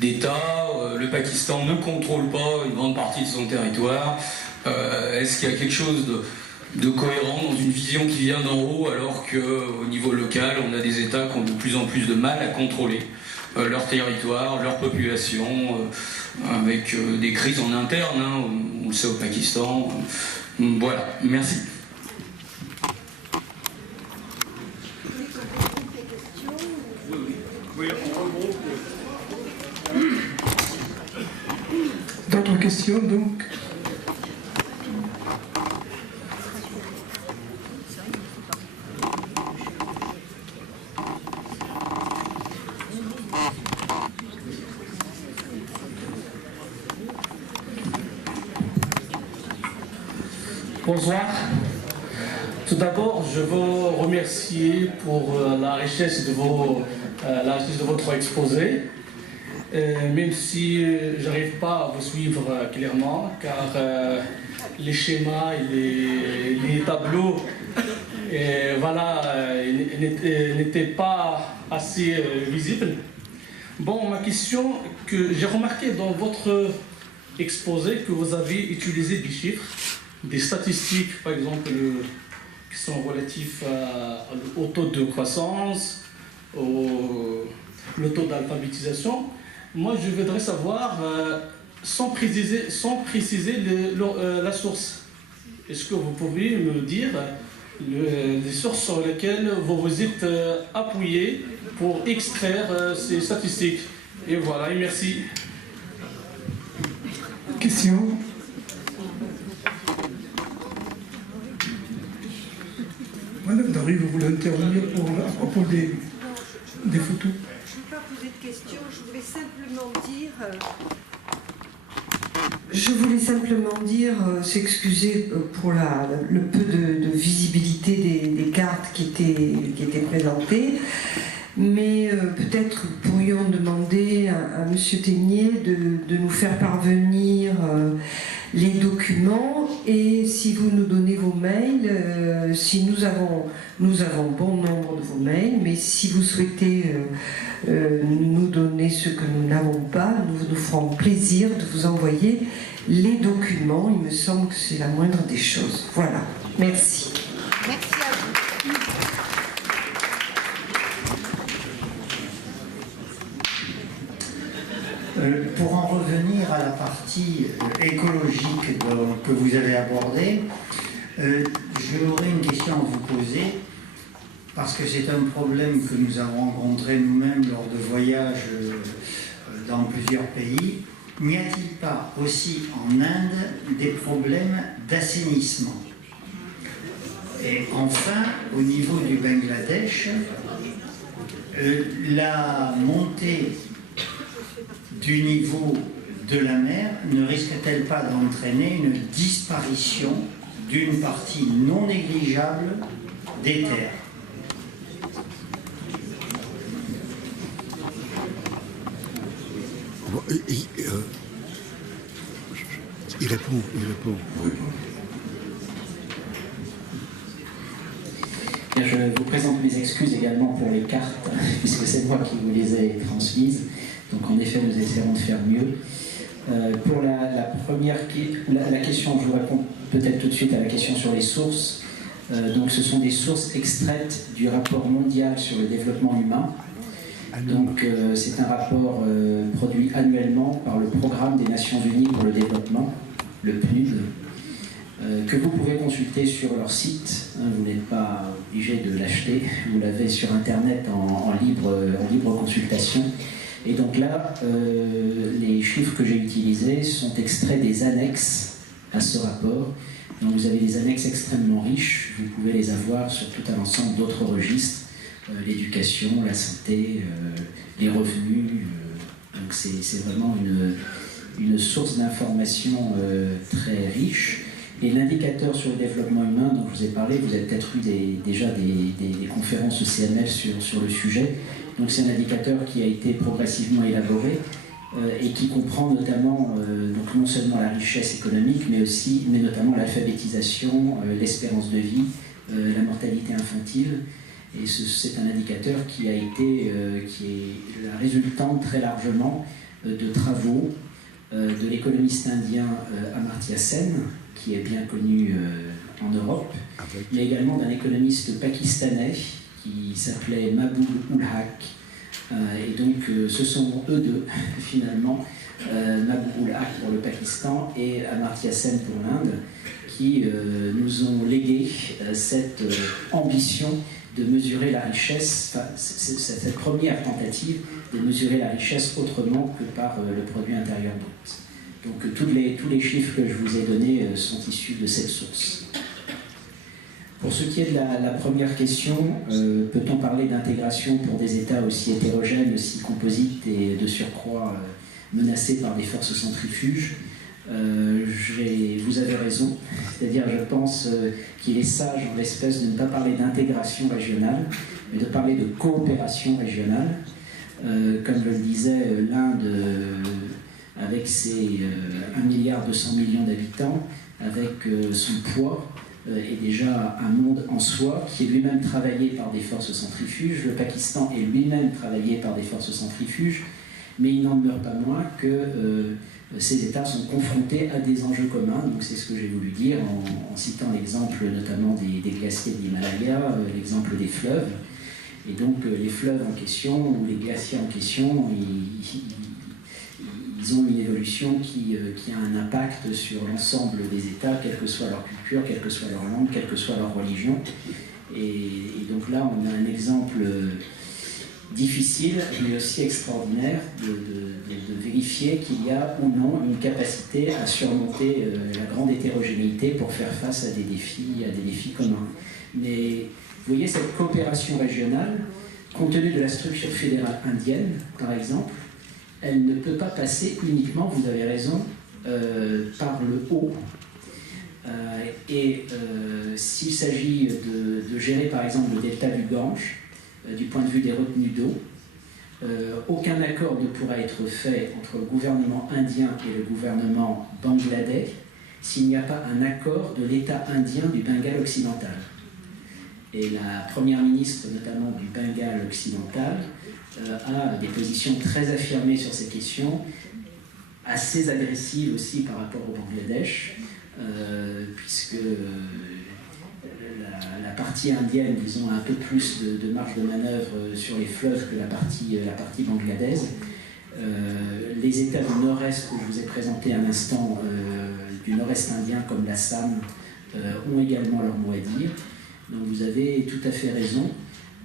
d'États. Le Pakistan ne contrôle pas une grande partie de son territoire. Est-ce qu'il y a quelque chose de cohérent dans une vision qui vient d'en haut, alors qu'au niveau local, on a des États qui ont de plus en plus de mal à contrôler leur territoire, leur population, avec des crises en interne, hein, on le sait au Pakistan. Voilà, merci. Oui, on regroupe. question donc. Bonsoir. Tout d'abord, je veux remercier pour la richesse de votre exposé, même si j'arrive pas à vous suivre clairement, car les schémas et les tableaux n'étaient pas assez visibles. Bon, ma question, que j'ai remarqué dans votre exposé que vous avez utilisé des chiffres, des statistiques, par exemple, qui sont relatifs au taux de croissance, le taux d'alphabétisation. Moi, je voudrais savoir, sans préciser la source, est-ce que vous pouvez me dire les sources sur lesquelles vous vous êtes appuyé pour extraire ces statistiques? Et voilà, et merci. Question. Madame Dari, vous voulez intervenir à propos des photos? Je ne veux pas poser de questions, je voulais simplement dire, s'excuser pour le peu de visibilité des cartes qui étaient présentées, mais peut-être pourrions demander à M. Ténier de nous faire parvenir les documents, et si vous nous donnez vos mails, si nous avons bon nombre de vos mails, mais si vous souhaitez nous donner ce que nous n'avons pas, nous ferons plaisir de vous envoyer les documents. Il me semble que c'est la moindre des choses. Voilà. Merci. Merci à vous. Pour en revenir à la partie écologique que vous avez abordée, j'aurais une question à vous poser, parce que c'est un problème que nous avons rencontré nous-mêmes lors de voyages dans plusieurs pays. N'y a-t-il pas aussi en Inde des problèmes d'assainissement? Et enfin, au niveau du Bangladesh, la montée du niveau de la mer ne risque-t-elle pas d'entraîner une disparition d'une partie non négligeable des terres? Bon, il répond. Oui. Bien, je vous présente mes excuses également pour les cartes, puisque c'est moi qui vous les ai transmises. Donc en effet, nous essaierons de faire mieux. Pour la première la question, je vous réponds peut-être tout de suite à la question sur les sources. Donc ce sont des sources extraites du rapport mondial sur le développement humain. Donc c'est un rapport produit annuellement par le Programme des Nations Unies pour le développement, le PNUD, que vous pouvez consulter sur leur site. Vous n'êtes pas obligé de l'acheter, vous l'avez sur Internet en libre consultation. Et donc là, les chiffres que j'ai utilisés sont extraits des annexes à ce rapport. Donc vous avez des annexes extrêmement riches, vous pouvez les avoir sur tout un ensemble d'autres registres, l'éducation, la santé, les revenus. Donc c'est vraiment une source d'information très riche. Et l'indicateur sur le développement humain dont je vous ai parlé, vous avez peut-être eu déjà des conférences au CNL sur le sujet. Donc c'est un indicateur qui a été progressivement élaboré et qui comprend notamment donc non seulement la richesse économique, mais notamment l'alphabétisation, l'espérance de vie, la mortalité infantile. Et c'est un indicateur qui est la résultante très largement de travaux de l'économiste indien Amartya Sen, qui est bien connu en Europe, mais également d'un économiste pakistanais qui s'appelait Mahbub ul Haq. Et donc ce sont eux deux, finalement, Mahbub ul Haq pour le Pakistan et Amartya Sen pour l'Inde, qui nous ont légué cette ambition de mesurer la richesse, cette première tentative de mesurer la richesse autrement que par le produit intérieur brut. Donc tous les chiffres que je vous ai donnés sont issus de cette source. Pour ce qui est de la première question, peut-on parler d'intégration pour des États aussi hétérogènes, aussi composites et de surcroît menacés par des forces centrifuges? Vous avez raison, c'est-à-dire je pense qu'il est sage en l'espèce de ne pas parler d'intégration régionale, mais de parler de coopération régionale. Comme je le disais, l'Inde, avec ses 1,2 milliard d'habitants, avec son poids, est déjà un monde en soi qui est lui-même travaillé par des forces centrifuges. Le Pakistan est lui-même travaillé par des forces centrifuges, mais il n'en demeure pas moins que ces États sont confrontés à des enjeux communs. Donc c'est ce que j'ai voulu dire en citant l'exemple notamment des glaciers de l'Himalaya, l'exemple des fleuves. Et donc les fleuves en question ou les glaciers en question, ils ont une évolution qui a un impact sur l'ensemble des États, quelle que soit leur culture, quelle que soit leur langue, quelle que soit leur religion. Et donc là, on a un exemple difficile, mais aussi extraordinaire, de vérifier qu'il y a ou non une capacité à surmonter la grande hétérogénéité pour faire face à des défis communs. Mais vous voyez, cette coopération régionale, compte tenu de la structure fédérale indienne, par exemple, elle ne peut pas passer uniquement, vous avez raison, par le haut. S'il s'agit de gérer, par exemple, le delta du Gange, du point de vue des retenues d'eau, aucun accord ne pourra être fait entre le gouvernement indien et le gouvernement bangladais s'il n'y a pas un accord de l'État indien du Bengale occidental. Et la première ministre, notamment du Bengale occidental, a des positions très affirmées sur ces questions, assez agressives aussi par rapport au Bangladesh, puisque la partie indienne, disons, a un peu plus de marge de manœuvre sur les fleuves que la partie bangladaise. Les États du Nord-Est que je vous ai présentés à l'instant, du Nord-Est indien comme l'Assam, ont également leur mot à dire. Donc vous avez tout à fait raison.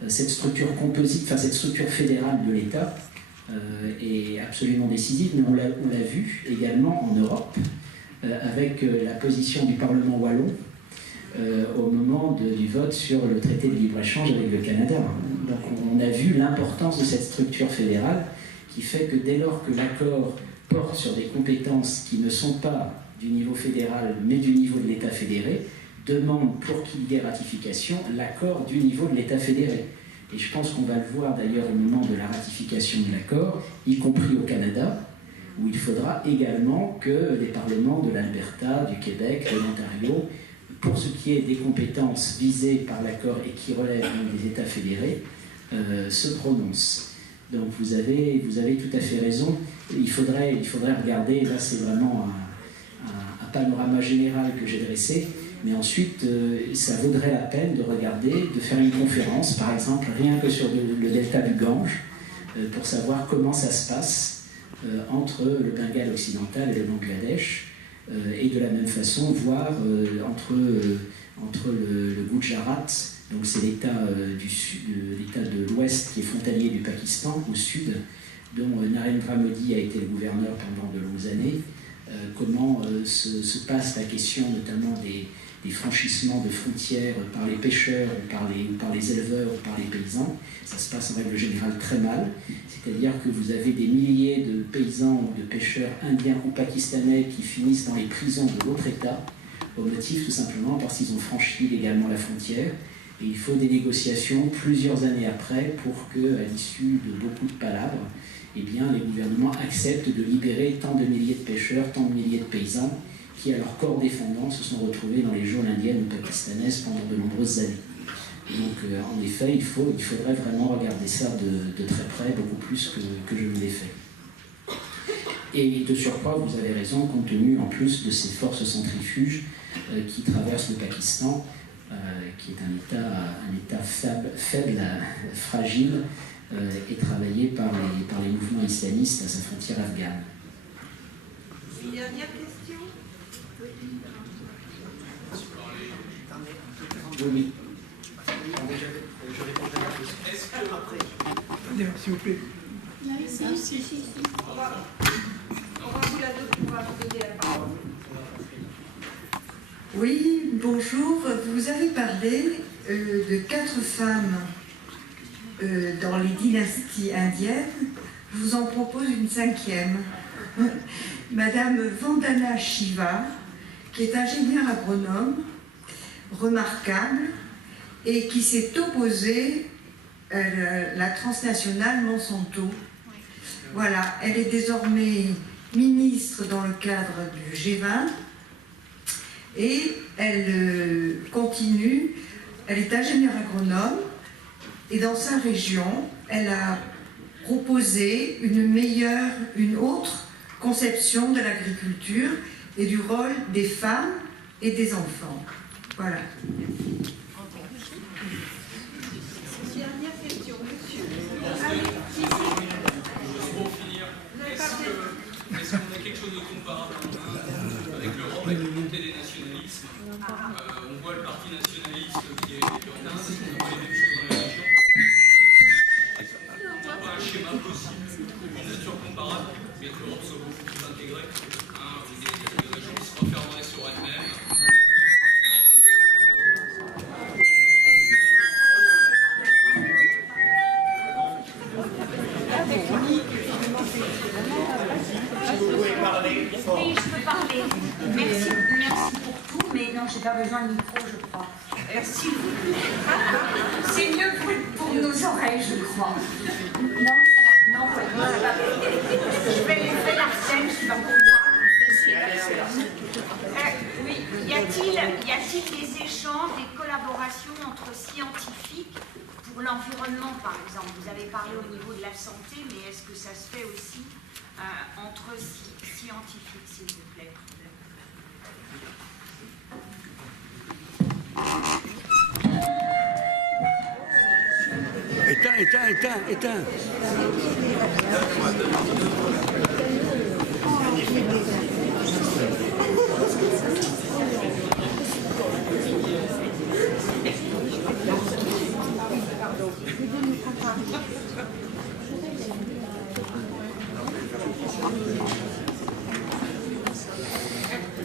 Cette structure composite, enfin cette structure fédérale de l'État est absolument décisive, mais on l'a vu également en Europe avec la position du Parlement wallon au moment du vote sur le traité de libre-échange avec le Canada. Donc on a vu l'importance de cette structure fédérale qui fait que dès lors que l'accord porte sur des compétences qui ne sont pas du niveau fédéral mais du niveau de l'État fédéré, demande pour qu'il y ait ratification l'accord du niveau de l'État fédéré. Et je pense qu'on va le voir d'ailleurs au moment de la ratification de l'accord, y compris au Canada, où il faudra également que les parlements de l'Alberta, du Québec, de l'Ontario, pour ce qui est des compétences visées par l'accord et qui relèvent des États fédérés, se prononcent. Donc vous avez tout à fait raison. Il faudrait regarder, là c'est vraiment un panorama général que j'ai dressé, mais ensuite ça vaudrait la peine de regarder, de faire une conférence, par exemple, rien que sur le delta du Gange, pour savoir comment ça se passe entre le Bengale occidental et le Bangladesh, et de la même façon voir entre le Gujarat, donc c'est l'État l'État de l'Ouest qui est frontalier du Pakistan, au sud, dont Narendra Modi a été le gouverneur pendant de longues années, comment se passe la question notamment des franchissements de frontières par les pêcheurs, ou par les éleveurs, ou par les paysans. Ça se passe en règle générale très mal, c'est-à-dire que vous avez des milliers de paysans ou de pêcheurs indiens ou pakistanais qui finissent dans les prisons de l'autre État, au motif tout simplement parce qu'ils ont franchi légalement la frontière. Et il faut des négociations plusieurs années après pour que, à l'issue de beaucoup de palabres, eh bien, les gouvernements acceptent de libérer tant de milliers de pêcheurs, tant de milliers de paysans qui, à leur corps défendant, se sont retrouvés dans les geôles indiennes ou pakistanaises pendant de nombreuses années. Et donc, en effet, il faudrait vraiment regarder ça de très près, beaucoup plus que je ne l'ai fait. Et de surcroît, vous avez raison, compte tenu en plus de ces forces centrifuges qui traversent le Pakistan, qui est un État faible, fragile, et travaillé par les mouvements islamistes à sa frontière afghane. Une dernière question ? Oui. Est-ce que après... S'il vous plaît. Si. On va vous donner la parole. Oui, bonjour. Vous avez parlé de 4 femmes dans les dynasties indiennes. Je vous en propose une 5e. Madame Vandana Shiva, qui est ingénieure agronome, remarquable, et qui s'est opposée à la transnationale Monsanto. Voilà, elle est désormais ministre dans le cadre du G20 et elle continue, elle est ingénieure agronome et dans sa région, elle a proposé une autre conception de l'agriculture et du rôle des femmes et des enfants. Voilà. Dernière question, monsieur. Pour finir, est-ce qu'on a quelque chose de comparable avec l'Europe, avec la montée des nationalismes? On voit le parti nationaliste qui est en Inde, on voit les mêmes choses dans la région. On n'a pas un schéma possible, une nature comparable, bien que l'Europe soit beaucoup plus intégrée, des régions qui se refermeraient sur elles-mêmes. Oui, je peux parler. Merci pour tout, mais non, j'ai pas besoin de micro, je crois. S'il vous plaît. C'est mieux pour nos oreilles, je crois. Non, ça va. Non, ça va. Je fais l'effet Larsen, je sais pas pourquoi. Oui, y a-t-il des échanges, des collaborations entre scientifiques pour l'environnement, par exemple? Vous avez parlé au niveau de la santé, mais est-ce que ça se fait aussi entre scientifiques, s'il vous plaît? Éteins.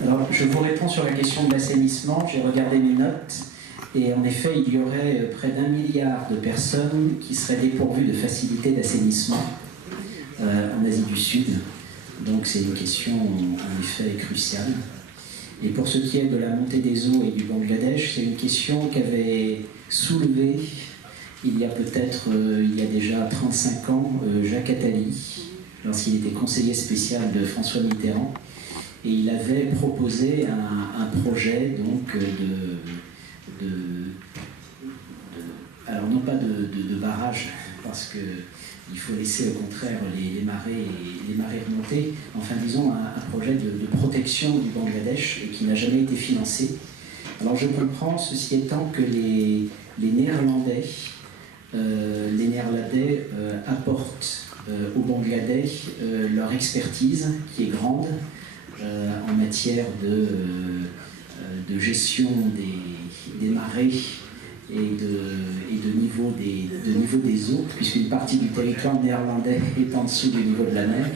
Alors, je vous réponds sur la question de l'assainissement. J'ai regardé mes notes et en effet, il y aurait près d'1 milliard de personnes qui seraient dépourvues de facilités d'assainissement en Asie du Sud. Donc c'est une question en effet cruciale. Et pour ce qui est de la montée des eaux et du Bangladesh, c'est une question qu'avait soulevée il y a peut-être, il y a déjà 35 ans, Jacques Attali, lorsqu'il était conseiller spécial de François Mitterrand. Et il avait proposé un projet donc alors non pas de barrage, parce qu'il faut laisser au contraire les marées remonter, enfin disons un projet de protection du Bangladesh et qui n'a jamais été financé. Alors je comprends, ceci étant, que les Néerlandais apportent au Bangladesh leur expertise qui est grande en matière de gestion des marées et de niveau des eaux, puisqu'une partie du territoire néerlandais est en dessous du niveau de la mer.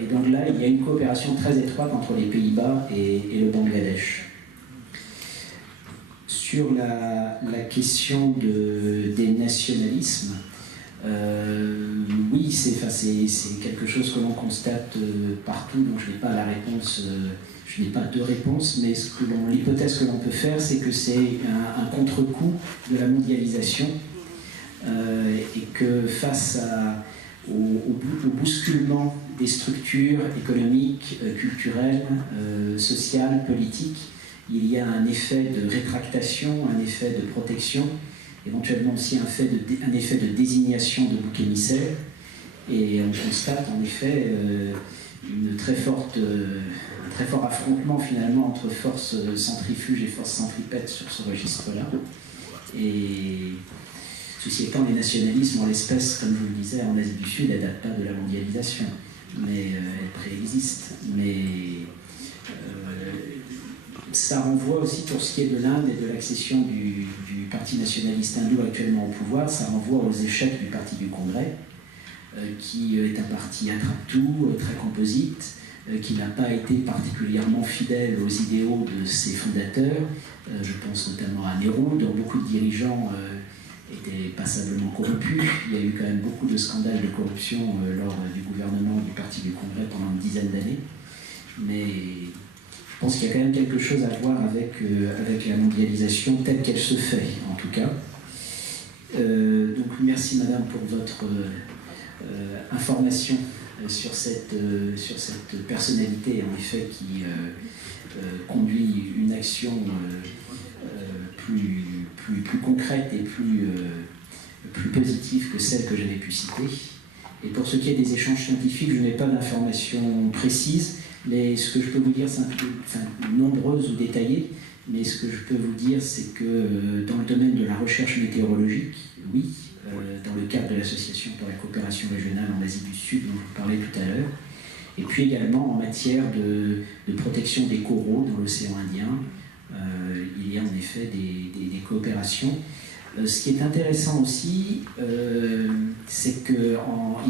Et donc là, il y a une coopération très étroite entre les Pays-Bas et le Bangladesh. Sur la question des nationalismes, oui, c'est quelque chose que l'on constate partout, donc je n'ai pas la réponse, je n'ai pas de réponse, mais l'hypothèse que l'on peut faire, c'est que c'est un contre-coup de la mondialisation et que face au bousculement des structures économiques, culturelles, sociales, politiques, il y a un effet de rétractation, un effet de protection, éventuellement aussi un effet de désignation de bouc émissaire, et on constate en effet un très fort affrontement finalement entre forces centrifuges et forces centripètes sur ce registre-là. Et ceci étant, les nationalismes en l'espèce, comme je vous le disais, en Asie du Sud, ne datent pas de la mondialisation, mais elles préexistent. Mais ça renvoie aussi, pour ce qui est de l'Inde et de l'accession du Parti nationaliste hindou actuellement au pouvoir, ça renvoie aux échecs du Parti du Congrès, qui est un parti attrape-tout, très composite, qui n'a pas été particulièrement fidèle aux idéaux de ses fondateurs. Je pense notamment à Nehru, dont beaucoup de dirigeants étaient passablement corrompus. Il y a eu quand même beaucoup de scandales de corruption lors du gouvernement du Parti du Congrès pendant une dizaine d'années. Mais je pense qu'il y a quand même quelque chose à voir avec la mondialisation telle qu'elle se fait, en tout cas. Donc merci Madame pour votre information sur cette personnalité, en effet, qui conduit une action plus concrète et plus positive que celle que j'avais pu citer. Et pour ce qui est des échanges scientifiques, je n'ai pas d'informations précises, mais ce que je peux vous dire, c'est un peu nombreuses ou détaillées, mais ce que je peux vous dire, c'est que dans le domaine de la recherche météorologique, oui, dans le cadre de l'Association pour la coopération régionale en Asie du Sud, dont je vous parlais tout à l'heure, et puis également en matière de protection des coraux dans l'océan Indien, il y a en effet des coopérations. Ce qui est intéressant aussi, c'est qu'il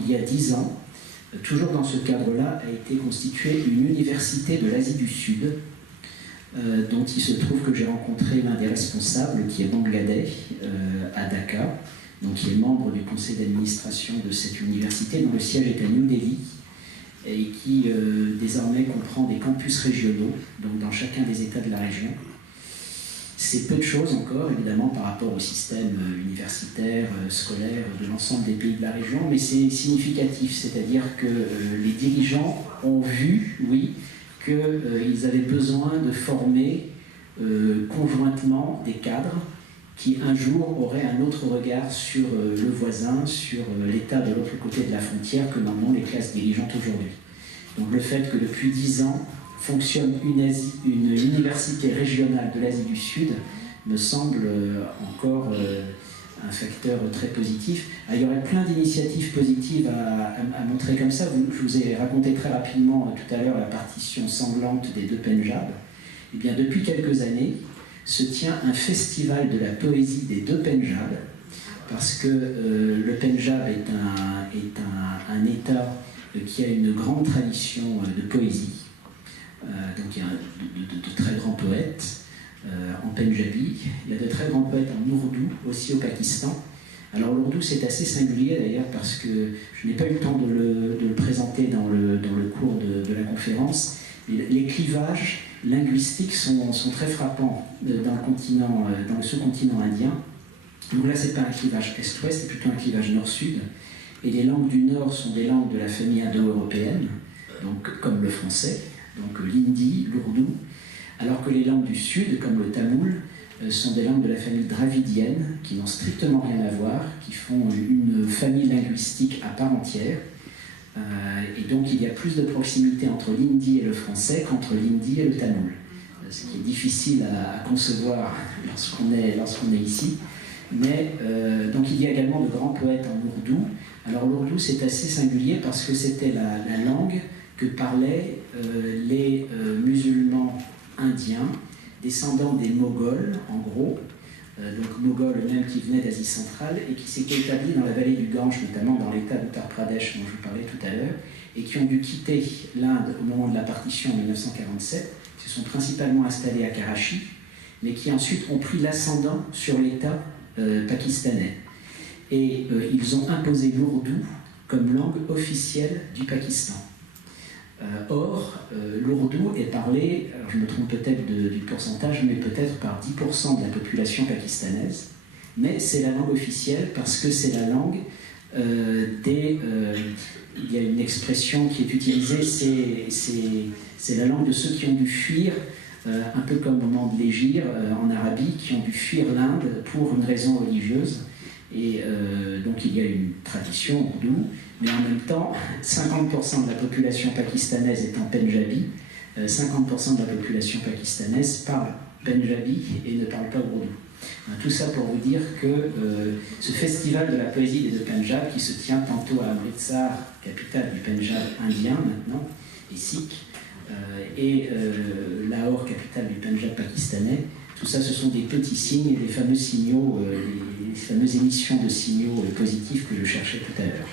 y a 10 ans, toujours dans ce cadre-là, a été constituée une université de l'Asie du Sud, dont il se trouve que j'ai rencontré l'un des responsables, qui est Bangladesh, à Dhaka, donc qui est membre du conseil d'administration de cette université, dont le siège est à New Delhi, et qui désormais comprend des campus régionaux, donc dans chacun des États de la région. C'est peu de choses encore, évidemment, par rapport au système universitaire, scolaire de l'ensemble des pays de la région, mais c'est significatif, c'est-à-dire que les dirigeants ont vu, oui, qu'ils avaient besoin de former conjointement des cadres qui un jour auraient un autre regard sur le voisin, sur l'État de l'autre côté de la frontière que n'en ont les classes dirigeantes aujourd'hui. Donc le fait que depuis 10 ans fonctionne une université régionale de l'Asie du Sud me semble encore un facteur très positif. Alors, il y aurait plein d'initiatives positives à montrer comme ça. Je vous ai raconté très rapidement tout à l'heure la partition sanglante des deux Pendjab. Eh bien, depuis quelques années, se tient un festival de la poésie des deux Pendjab, parce que le Pendjab est un État qui a une grande tradition de poésie. Donc il y a de très grands poètes en Pendjabi, il y a de très grands poètes en ourdou, aussi au Pakistan. Alors l'ourdou c'est assez singulier d'ailleurs parce que je n'ai pas eu le temps de le présenter dans le cours de la conférence. Les clivages linguistiques sont très frappants dans le sous-continent indien. Donc là c'est pas un clivage est-ouest, c'est plutôt un clivage nord-sud. Et les langues du nord sont des langues de la famille indo-européenne, donc comme le français, donc l'hindi, l'ourdou, alors que les langues du sud, comme le tamoul, sont des langues de la famille dravidienne, qui n'ont strictement rien à voir, qui font une famille linguistique à part entière. Et donc il y a plus de proximité entre l'hindi et le français qu'entre l'hindi et le tamoul. Ce qui est difficile à concevoir lorsqu'on est ici. Mais donc il y a également de grands poètes en ourdou. Alors l'ourdou c'est assez singulier parce que c'était la langue que parlaient les musulmans indiens, descendants des Moghols en gros, donc Moghols eux-mêmes qui venaient d'Asie centrale et qui s'étaient établis dans la vallée du Gange, notamment dans l'état d'Uttar Pradesh dont je vous parlais tout à l'heure, et qui ont dû quitter l'Inde au moment de la partition en 1947, qui se sont principalement installés à Karachi, mais qui ensuite ont pris l'ascendant sur l'état pakistanais. Et ils ont imposé l'ourdou comme langue officielle du Pakistan. Or, l'ourdou est parlé, je me trompe peut-être du pourcentage, mais peut-être par 10% de la population pakistanaise, mais c'est la langue officielle parce que c'est la langue il y a une expression qui est utilisée, c'est la langue de ceux qui ont dû fuir, un peu comme au moment de l'Hégire en Arabie, qui ont dû fuir l'Inde pour une raison religieuse. Et donc il y a une tradition ourdou, mais en même temps, 50% de la population pakistanaise étant pendjabi, 50% de la population pakistanaise parle pendjabi et ne parle pas ourdou. Tout ça pour vous dire que ce festival de la poésie des deux Pendjab, qui se tient tantôt à Amritsar, capitale du Pendjab indien maintenant, et sikh, et Lahore, capitale du Pendjab pakistanais, tout ça, ce sont des petits signes et des fameux signaux, les fameuses émissions de signaux positifs que je cherchais tout à l'heure.